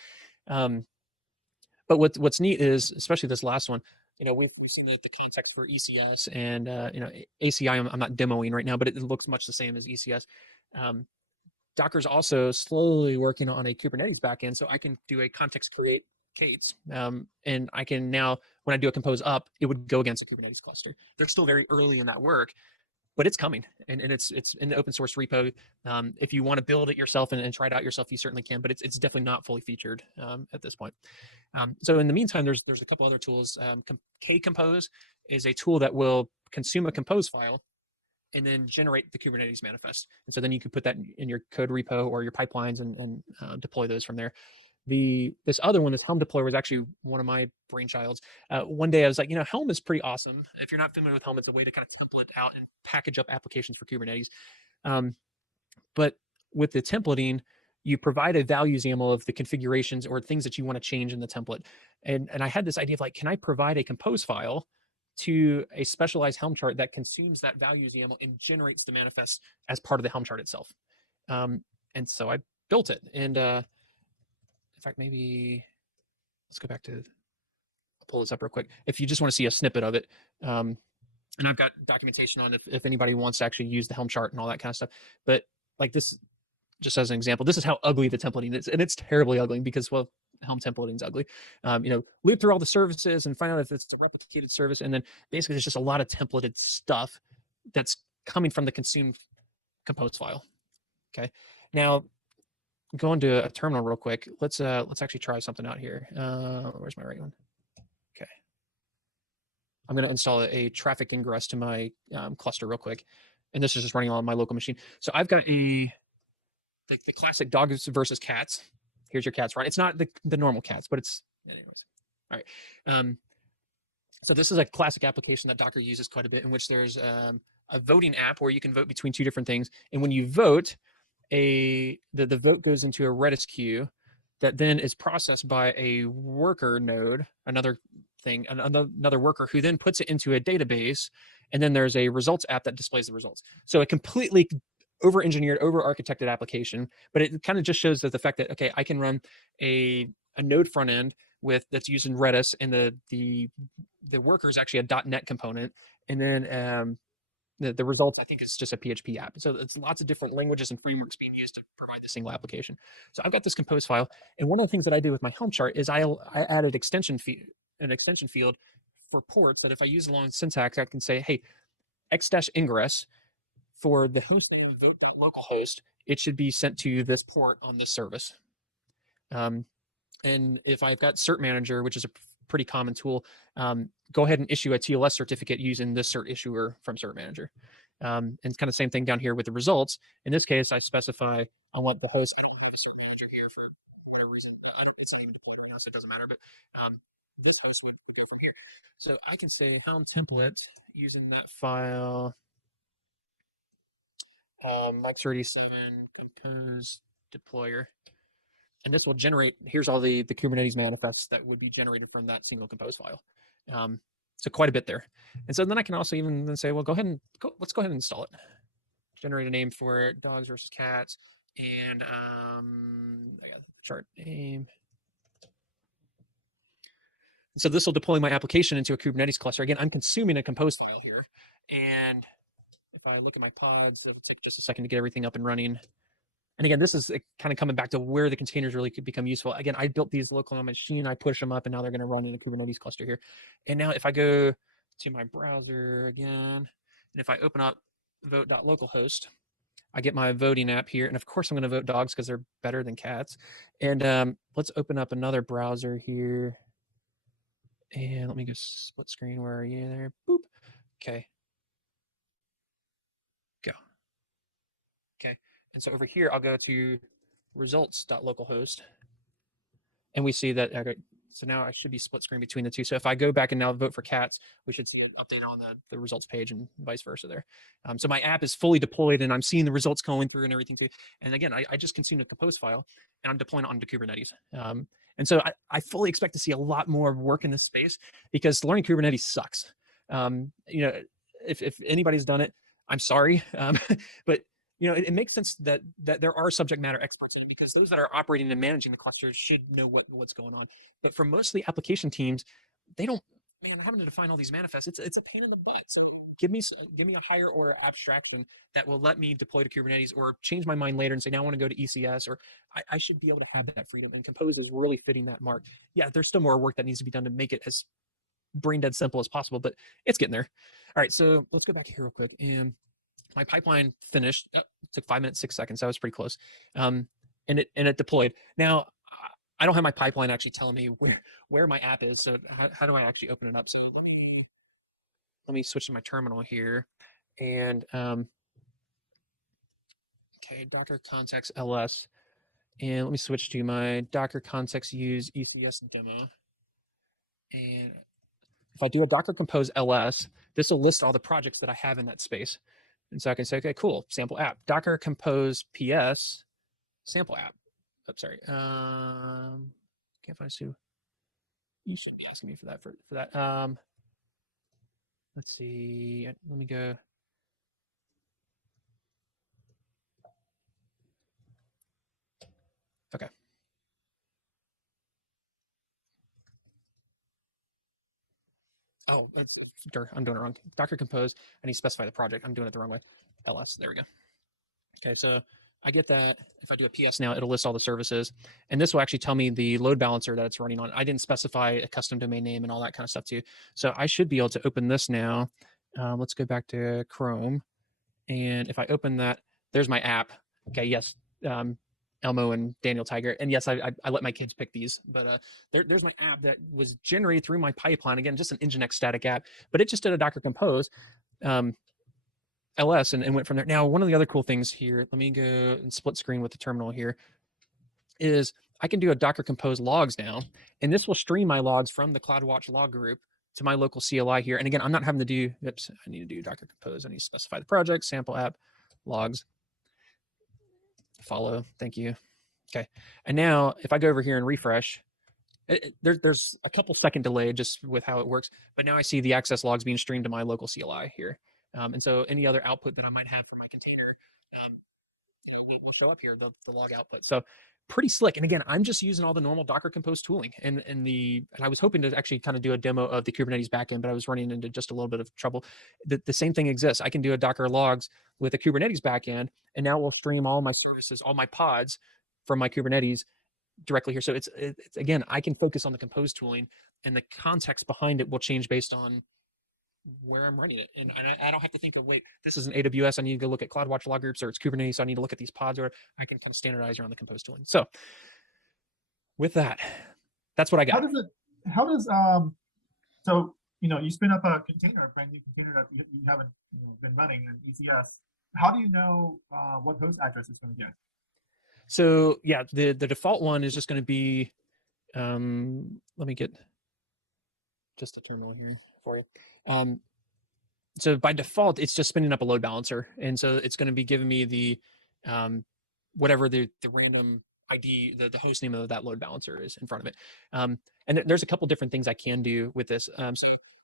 But what's neat is, especially this last one, we've seen the context for ECS and, ACI, I'm not demoing right now, but it looks much the same as ECS. Docker's also slowly working on a Kubernetes backend, so I can do a context create Kates. And I can now, when I do a Compose up, it would go against a Kubernetes cluster. They're still very early in that work, but it's coming, and it's in the open source repo. If you want to build it yourself and try it out yourself, you certainly can, but it's definitely not fully featured at this point. So in the meantime, there's a couple other tools. Kcompose is a tool that will consume a Compose file and then generate the Kubernetes manifest. And so then you can put that in your code repo or your pipelines and deploy those from there. This other one, this Helm deployer, was actually one of my brainchilds. One day I was like, Helm is pretty awesome. If you're not familiar with Helm, it's a way to kind of template out and package up applications for Kubernetes. But with the templating, you provide a values YAML of the configurations or things that you want to change in the template. And I had this idea of can I provide a Compose file to a specialized Helm chart that consumes that values YAML and generates the manifest as part of the Helm chart itself. And so I built it. And in fact, maybe let's go back to, I'll pull this up real quick. If you just want to see a snippet of it, and I've got documentation on if anybody wants to actually use the Helm chart and all that kind of stuff. But this, just as an example, this is how ugly the templating is. And it's terribly ugly because, well, Helm templating is ugly. Loop through all the services and find out if it's a replicated service. And then basically there's just a lot of templated stuff that's coming from the consumed Compose file. Okay. Now, go into a terminal real quick. Let's actually try something out here. Where's my right one? Okay. I'm going to install a traffic ingress to my cluster real quick. And this is just running on my local machine. So I've got the classic dogs versus cats. Here's your cats, right? It's not the normal cats, but it's, anyways. All right. So this is a classic application that Docker uses quite a bit, in which there's a voting app where you can vote between two different things. And when you vote, the vote goes into a Redis queue that then is processed by a worker node, another worker who then puts it into a database, and then there's a results app that displays the results. So a completely over-engineered, over-architected application, but it kind of just shows that the fact that, okay, I can run a node front end that's using Redis, and the worker is actually a .NET component, and then the results, I think, is just a PHP app. So it's lots of different languages and frameworks being used to provide the single application. So I've got this compose file, and one of the things that I do with my Helm chart is I added an extension field for ports that if I use along syntax, I can say, hey, x-ingress for the host on the localhost, it should be sent to this port on this service. And if I've got cert manager, which is a pretty common tool, go ahead and issue a TLS certificate using this cert issuer from cert manager. And it's kind of the same thing down here with the results. In this case, I specify I want the host cert manager here for whatever reason. I don't it's even deployed now, so it doesn't matter, but this host would go from here. So I can say Helm template using that file, Mike 37 compose deployer. And this will generate, here's all the Kubernetes manifests that would be generated from that single compose file. So quite a bit there. And so then I can also even then say, well, let's go ahead and install it. Generate a name for it, dogs versus cats. And I got the chart name. So this will deploy my application into a Kubernetes cluster. Again, I'm consuming a compose file here. And if I look at my pods, it'll take just a second to get everything up and running. And again, this is kind of coming back to where the containers really could become useful. Again, I built these locally on my machine, I push them up, and now they're going to run in a Kubernetes cluster here. And now if I go to my browser again, and if I open up vote.localhost, I get my voting app here. And of course, I'm going to vote dogs because they're better than cats. And let's open up another browser here. And let me go split screen. Where are you there? Boop. Okay. Go. Okay. And so over here, I'll go to results.localhost. And we see that, okay, so now I should be split screen between the two. So if I go back and now vote for cats, we should see an update on the results page and vice versa there. So my app is fully deployed and I'm seeing the results going through and everything through. And again, I just consumed a compose file and I'm deploying it onto Kubernetes. And so I fully expect to see a lot more work in this space because learning Kubernetes sucks. If anybody's done it, I'm sorry. But it makes sense that there are subject matter experts in it because those that are operating and managing the clusters should know what's going on. But for most of the application teams, they don't. Man, having to define all these manifests, it's a pain in the butt. So give me a higher order abstraction that will let me deploy to Kubernetes or change my mind later and say now I want to go to ECS or I should be able to have that freedom. And Compose is really fitting that mark. Yeah, there's still more work that needs to be done to make it as brain dead simple as possible, but it's getting there. All right, so let's go back here real quick. And my pipeline finished. It took 5 minutes, 6 seconds. That was pretty close. And it deployed. Now, I don't have my pipeline actually telling me where my app is. So how do I actually open it up? So let me switch to my terminal here. And okay, Docker context ls. And let me switch to my Docker context use ECS demo. And if I do a Docker compose ls, this will list all the projects that I have in that space. And so I can say, okay, cool, sample app, Docker compose PS, sample app. Oh, sorry. Can't find Sue. You shouldn't be asking me for that. Let's see. Let me go. Okay. Oh, I'm doing it wrong. Docker compose. I need to specify the project. I'm doing it the wrong way. LS. There we go. Okay, so I get that. If I do a PS now, it'll list all the services. And this will actually tell me the load balancer that it's running on. I didn't specify a custom domain name and all that kind of stuff too. So I should be able to open this now. Let's go back to Chrome. And if I open that, there's my app. Okay, yes, Elmo and Daniel Tiger. And yes, I let my kids pick these. But there's my app that was generated through my pipeline. Again, just an Nginx static app. But it just did a Docker compose. LS and went from there. Now, one of the other cool things here, let me go and split screen with the terminal here, is I can do a Docker compose logs now, and this will stream my logs from the CloudWatch log group to my local CLI here. And again, I'm not having to do, oops, I need to do Docker compose. I need to specify the project, sample app, logs. follow. Thank you. Okay. And now if I go over here and refresh, there's a couple second delay just with how it works, but now I see the access logs being streamed to my local CLI here. And so any other output that I might have from my container will show up here, the log output. So pretty slick. And again, I'm just using all the normal Docker Compose tooling, and I was hoping to actually kind of do a demo of the Kubernetes backend, but I was running into just a little bit of trouble. The same thing exists. I can do a Docker logs with a Kubernetes backend, and now we'll stream all my services, all my pods from my Kubernetes directly here. So it's again, I can focus on the Compose tooling, and the context behind it will change based on where I'm running it. And I don't have to think of, wait, this is an AWS, I need to go look at CloudWatch log groups, or it's Kubernetes, so I need to look at these pods, or I can kind of standardize around the Compose tooling. So with that, that's what I got. So, you spin up a container, a brand new container that you haven't been running in ECS. How do you know what host address it's going to get? So yeah, the default one is just going to be, let me get just a terminal here for you. So by default, it's just spinning up a load balancer. And so it's going to be giving me the, whatever the random ID, the host name of that load balancer is in front of it. And there's a couple different things I can do with this. So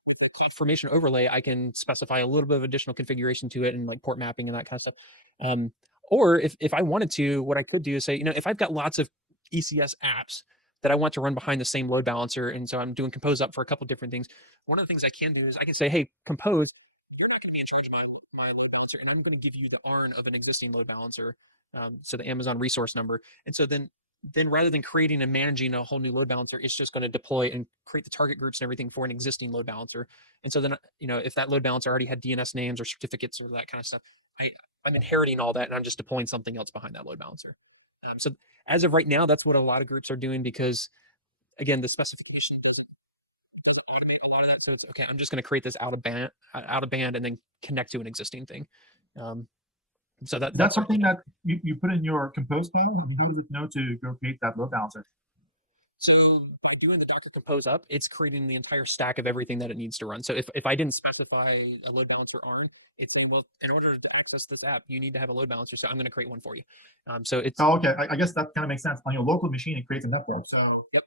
with the CloudFormation overlay, I can specify a little bit of additional configuration to it, and like port mapping and that kind of stuff. Or if I wanted to, what I could do is say, if I've got lots of ECS apps that I want to run behind the same load balancer, and so I'm doing Compose up for a couple different things, one of the things I can do is I can say, hey, Compose, you're not going to be in charge of my load balancer, and I'm going to give you the ARN of an existing load balancer, so the Amazon resource number. And so then rather than creating and managing a whole new load balancer, it's just going to deploy and create the target groups and everything for an existing load balancer. And so then, if that load balancer already had DNS names or certificates or that kind of stuff, I'm inheriting all that, and I'm just deploying something else behind that load balancer. So as of right now, that's what a lot of groups are doing, because again, the specification doesn't automate a lot of that. So it's okay, I'm just going to create this out of band and then connect to an existing thing. So that's something that you put in your Compose file. I mean, how does it know to go create that load balancer? So by doing the Docker Compose up, it's creating the entire stack of everything that it needs to run. So if I didn't specify a load balancer ARN, it's saying, well, in order to access this app, you need to have a load balancer. So I'm going to create one for you. So it's okay. I guess that kind of makes sense. On your local machine, it creates a network. So yep.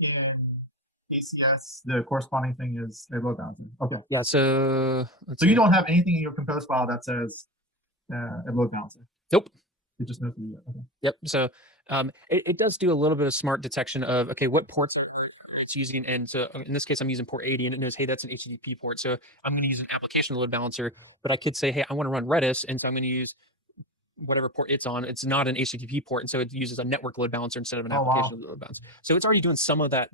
In ACS, the corresponding thing is a load balancer. Okay. Yeah. So you don't have anything in your Compose file that says a load balancer. Nope. It just knows to do that. Okay. Yep. So it does do a little bit of smart detection of, okay, what ports it's using. And so in this case, I'm using port 80, and it knows, hey, that's an HTTP port. So I'm going to use an application load balancer, but I could say, hey, I want to run Redis. And so I'm going to use whatever port it's on. It's not an HTTP port. And so it uses a network load balancer instead of an application load balancer. So it's already doing some of that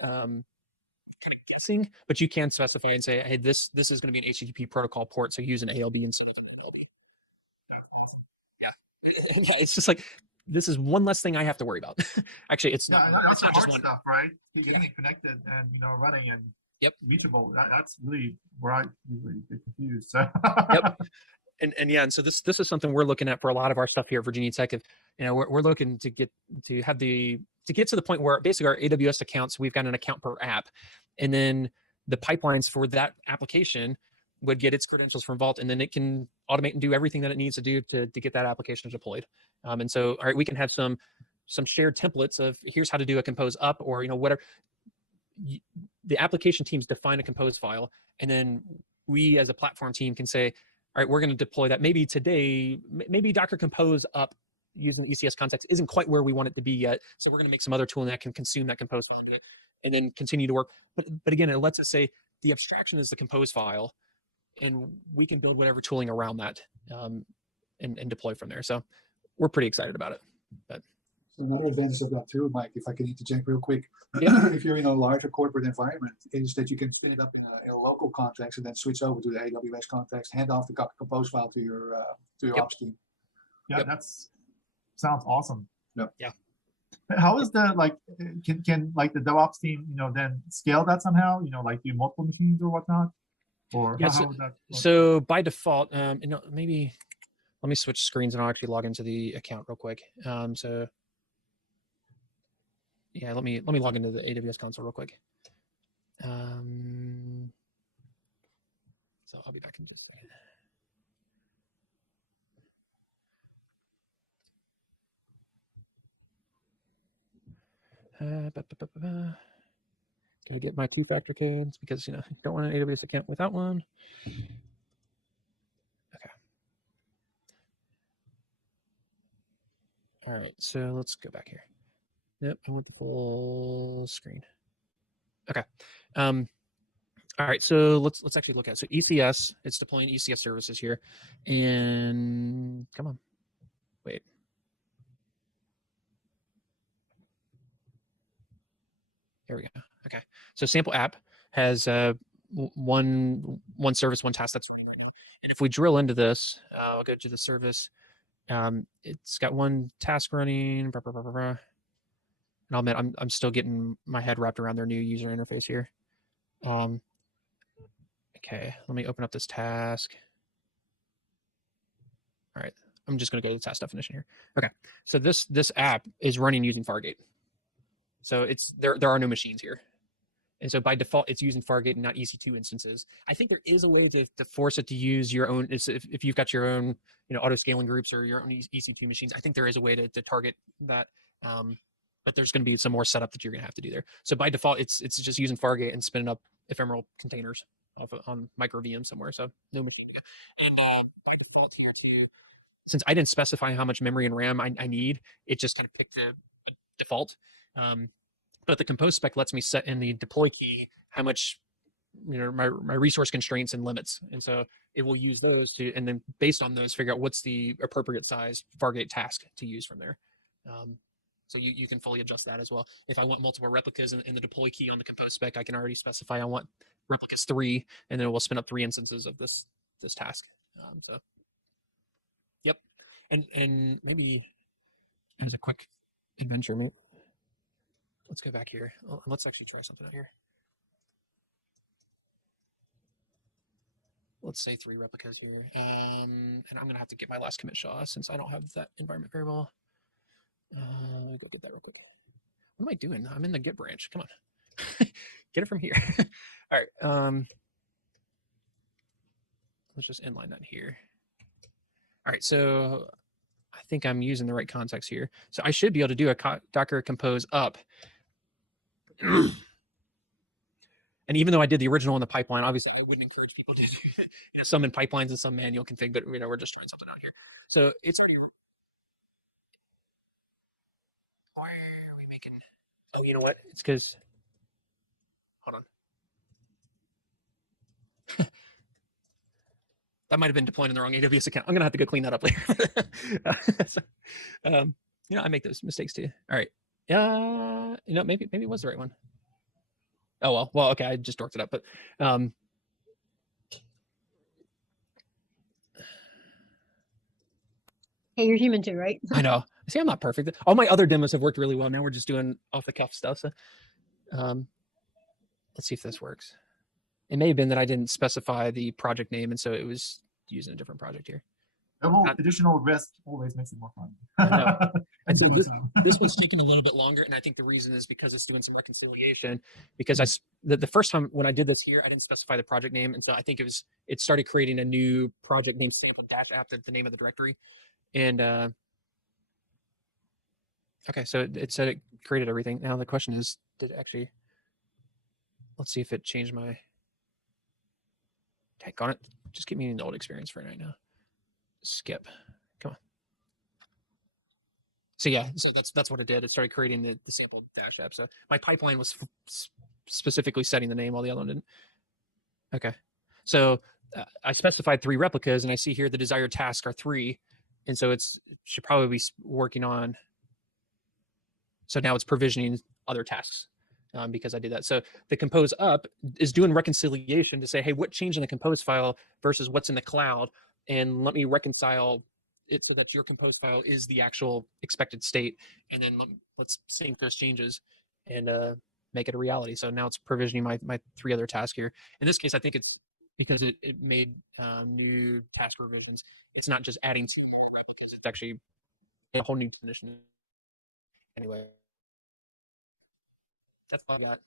kind of guessing, but you can specify and say, hey, this is going to be an HTTP protocol port. So use an ALB instead of an LB. Yeah, it's just like, this is one less thing I have to worry about. Actually, it's not just one stuff, right? Getting it connected and running and reachable. That's really where I usually get confused. So. Yep. And yeah, and so this is something we're looking at for a lot of our stuff here at Virginia Tech. If we're looking to get to the point where basically our AWS accounts, we've got an account per app, and then the pipelines for that application would get its credentials from Vault, and then it can automate and do everything that it needs to do to get that application deployed. And so, all right, we can have some shared templates of, here's how to do a Compose up, or whatever. The application teams define a Compose file, and then we as a platform team can say, all right, we're going to deploy that. Maybe today, maybe Docker Compose up using ECS context isn't quite where we want it to be yet. So we're going to make some other tooling that can consume that Compose file and then continue to work. But again, it lets us say the abstraction is the Compose file, and we can build whatever tooling around that and deploy from there. So we're pretty excited about it. But so another advantage of that too, Mike, if I can interject real quick, if you're in a larger corporate environment, is that you can spin it up in a local context and then switch over to the AWS context, hand off the Compose file to your ops team. Yeah, that's sounds awesome. Yeah. How is the can like the DevOps team then scale that somehow? Like do multiple machines or whatnot? Or yeah, how would that work? So by default, maybe let me switch screens and I'll actually log into the account real quick. So yeah, let me log into the AWS console real quick. So I'll be back in just a second. Gotta get my two-factor codes because you don't want an AWS account without one. Okay. All right, so let's go back here. Yep, I want the full screen. Okay. All right, so let's actually look at it. So ECS, it's deploying ECS services here, and come on, wait. Here we go. Okay, so sample app has one service, one task that's running right now. And if we drill into this, I'll go to the service. It's got one task running. Blah, blah, blah, blah, blah. And I'll admit, I'm still getting my head wrapped around their new user interface here. Okay, let me open up this task. All right, I'm just going to go to the task definition here. Okay, so this app is running using Fargate. So it's there are no machines here. And so by default, it's using Fargate and not EC2 instances. I think there is a way to force it to use your own, if you've got your own auto scaling groups or your own EC2 machines, I think there is a way to target that. But there's going to be some more setup that you're going to have to do there. So by default, it's just using Fargate and spinning up ephemeral containers on micro VM somewhere. So no machine. And by default here too, since I didn't specify how much memory and RAM I need, it just kind of picked a default. But the Compose spec lets me set in the deploy key how much, my resource constraints and limits. And so it will use those to, and then based on those, figure out what's the appropriate size Fargate task to use from there. So you can fully adjust that as well. If I want multiple replicas in the deploy key on the Compose spec, I can already specify I want replicas 3, and then it will spin up 3 instances of this task. So, yep. And maybe as a quick adventure, mate. Let's go back here. Let's actually try something out here. Let's say 3 replicas here. And I'm going to have to get my last commit SHA since I don't have that environment variable. Go get that real quick. What am I doing? I'm in the Git branch. Come on. Get it from here. All right. Let's just inline that here. All right. So I think I'm using the right context here. So I should be able to do a Docker compose up. And even though I did the original in the pipeline, obviously I wouldn't encourage people to do some in pipelines and some manual config, but we're just trying something out here. So it's already. Why are we making? Oh, you know what? It's because. Hold on. That might have been deployed in the wrong AWS account. I'm gonna have to go clean that up later. So, I make those mistakes too. All right. Maybe it was the right one. Oh well. Okay, I just dorked it up, but Hey, you're human too, right? I know. See, I'm not perfect. All my other demos have worked really well. Now we're just doing off the cuff stuff. So, let's see if this works. It may have been that I didn't specify the project name, and so it was using a different project here. The whole additional risk always makes it more fun. I know. And so this was taking a little bit longer, and I think the reason is because it's doing some reconciliation. Because the first time when I did this here, I didn't specify the project name, and so I think it started creating a new project named sample-app, the name of the directory, and okay, so it said it created everything. Now the question is, did it actually? Let's see if it changed my. Heck on it. Just keep me in the old experience for right now. Skip. Come on. So yeah, so that's what it did. It started creating the sample dash app. So my pipeline was specifically setting the name, while the other one didn't. Okay. So I specified 3 replicas, and I see here the desired tasks are 3, and so it should probably be working on. So now it's provisioning other tasks. Because I did that. So the compose up is doing reconciliation to say, hey, what changed in the compose file versus what's in the cloud? And let me reconcile it so that your compose file is the actual expected state. And then let's sync those changes and make it a reality. So now it's provisioning my 3 other tasks here. In this case, I think it's because it made new task revisions. It's not just adding replicas. It's actually a whole new definition. Anyway. That's all I got.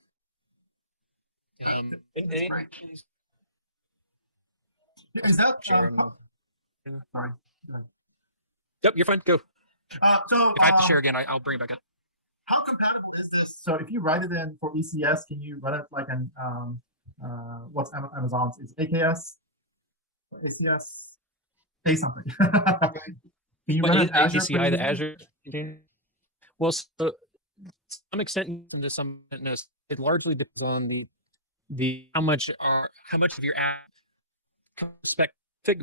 That's right. Is that sharing? Sorry. Yep, you're fine. Go. So if I have to share again, I'll bring it back up. How compatible is this So if you write it in for ECS, can you run it like an what's Amazon's? It's AKS, or ACS, A something. Can you run it in Azure? ACI, the pretty easy? Azure. Well, so, to some extent, and to some extent, no, it largely depends on the how much of your app spec. If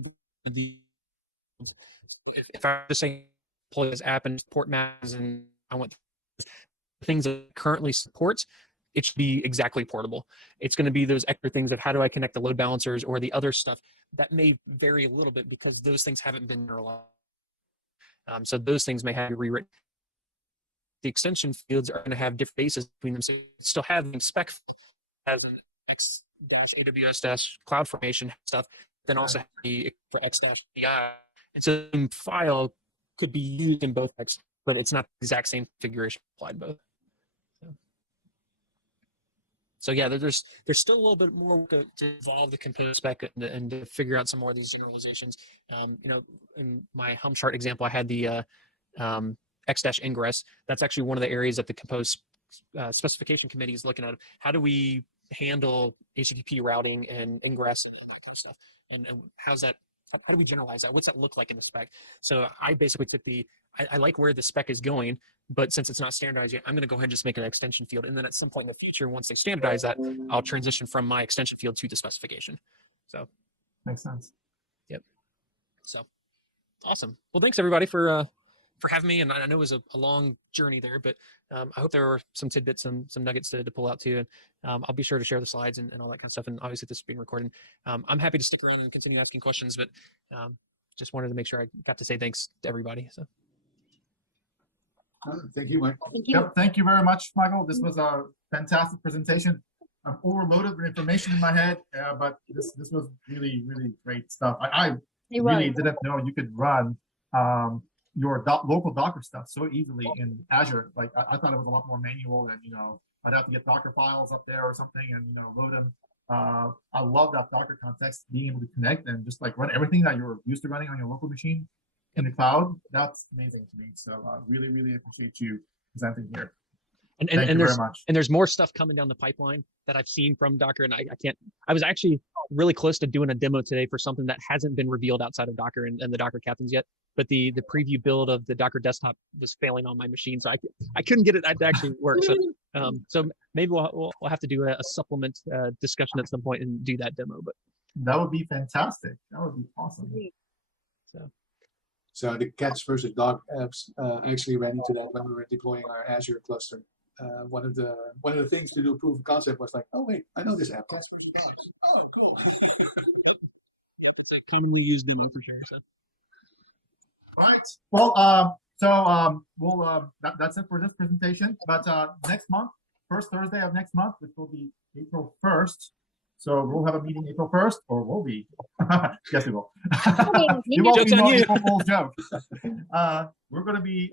I just say deploy this app and port maps and I want things that it currently supports, it should be exactly portable. It's going to be those extra things of how do I connect the load balancers or the other stuff that may vary a little bit because those things haven't been generalized. So those things may have to be rewritten. The extension fields are going to have different bases between them. So you still have the spec as an x-AWS cloud formation stuff, then also have the x-BI. And so the file could be used in both X, but it's not the exact same configuration applied both. So yeah, there's still a little bit more to evolve the Compose spec and to figure out some more of these generalizations. In my Helm chart example, I had the x-ingress. That's actually one of the areas that the Compose specification committee is looking at. How do we handle HTTP routing and ingress and that kind of stuff? And how's that? How do we generalize that? What's that look like in the spec? So I basically took I like where the spec is going, but since it's not standardized yet, I'm going to go ahead and just make an extension field. And then at some point in the future, once they standardize that, I'll transition from my extension field to the specification. So Makes sense. Yep. So awesome. Well, thanks everybody for having me. And I know it was a long journey there, but I hope there were some tidbits, some nuggets to pull out too. And I'll be sure to share the slides and all that kind of stuff. And obviously this is being recorded. I'm happy to stick around and continue asking questions, but just wanted to make sure I got to say thanks to everybody. So. Thank you, Mike. Thank you. Yep, thank you very much, Michael. This was a fantastic presentation. I'm overloaded with information in my head, but this was really, really great stuff. I It really was. didn't know you could run your local Docker stuff so easily in Azure. Like I thought it was a lot more manual, and I'd have to get Docker files up there or something and load them. I love that Docker context, being able to connect and just like run everything that you're used to running on your local machine in the cloud. That's amazing to me. So I really, really appreciate you presenting here. And Thank you very much. And there's more stuff coming down the pipeline that I've seen from Docker, and I was actually really close to doing a demo today for something that hasn't been revealed outside of Docker and the Docker captains yet, but the preview build of the Docker desktop was failing on my machine, so I couldn't get it to actually work. So maybe we'll have to do a supplement discussion at some point and do that demo. But that would be fantastic. That would be awesome. So the cats versus dog apps actually ran into that when we were deploying our Azure cluster. One of the things to do proof of concept was like, oh wait, I know this app. Cats versus dogs. Oh, cool. it's a commonly used demo for sure. So. All right. Well, that's it for this presentation. But next month, first Thursday of next month, which will be April 1st. So we'll have a meeting April 1st, or we'll be. Yes, we will. You won't be knowing the whole joke. We're going to be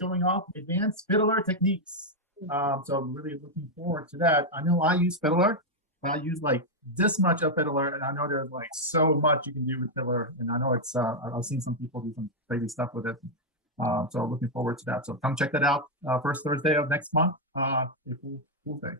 showing off advanced fiddler techniques. So I'm really looking forward to that. I know I use fiddler. I use like this much of fiddler, and I know there's like so much you can do with fiddler. And I know it's I've seen some people do some crazy stuff with it. So looking forward to that. So come check that out. First Thursday of next month. April Fool's Day.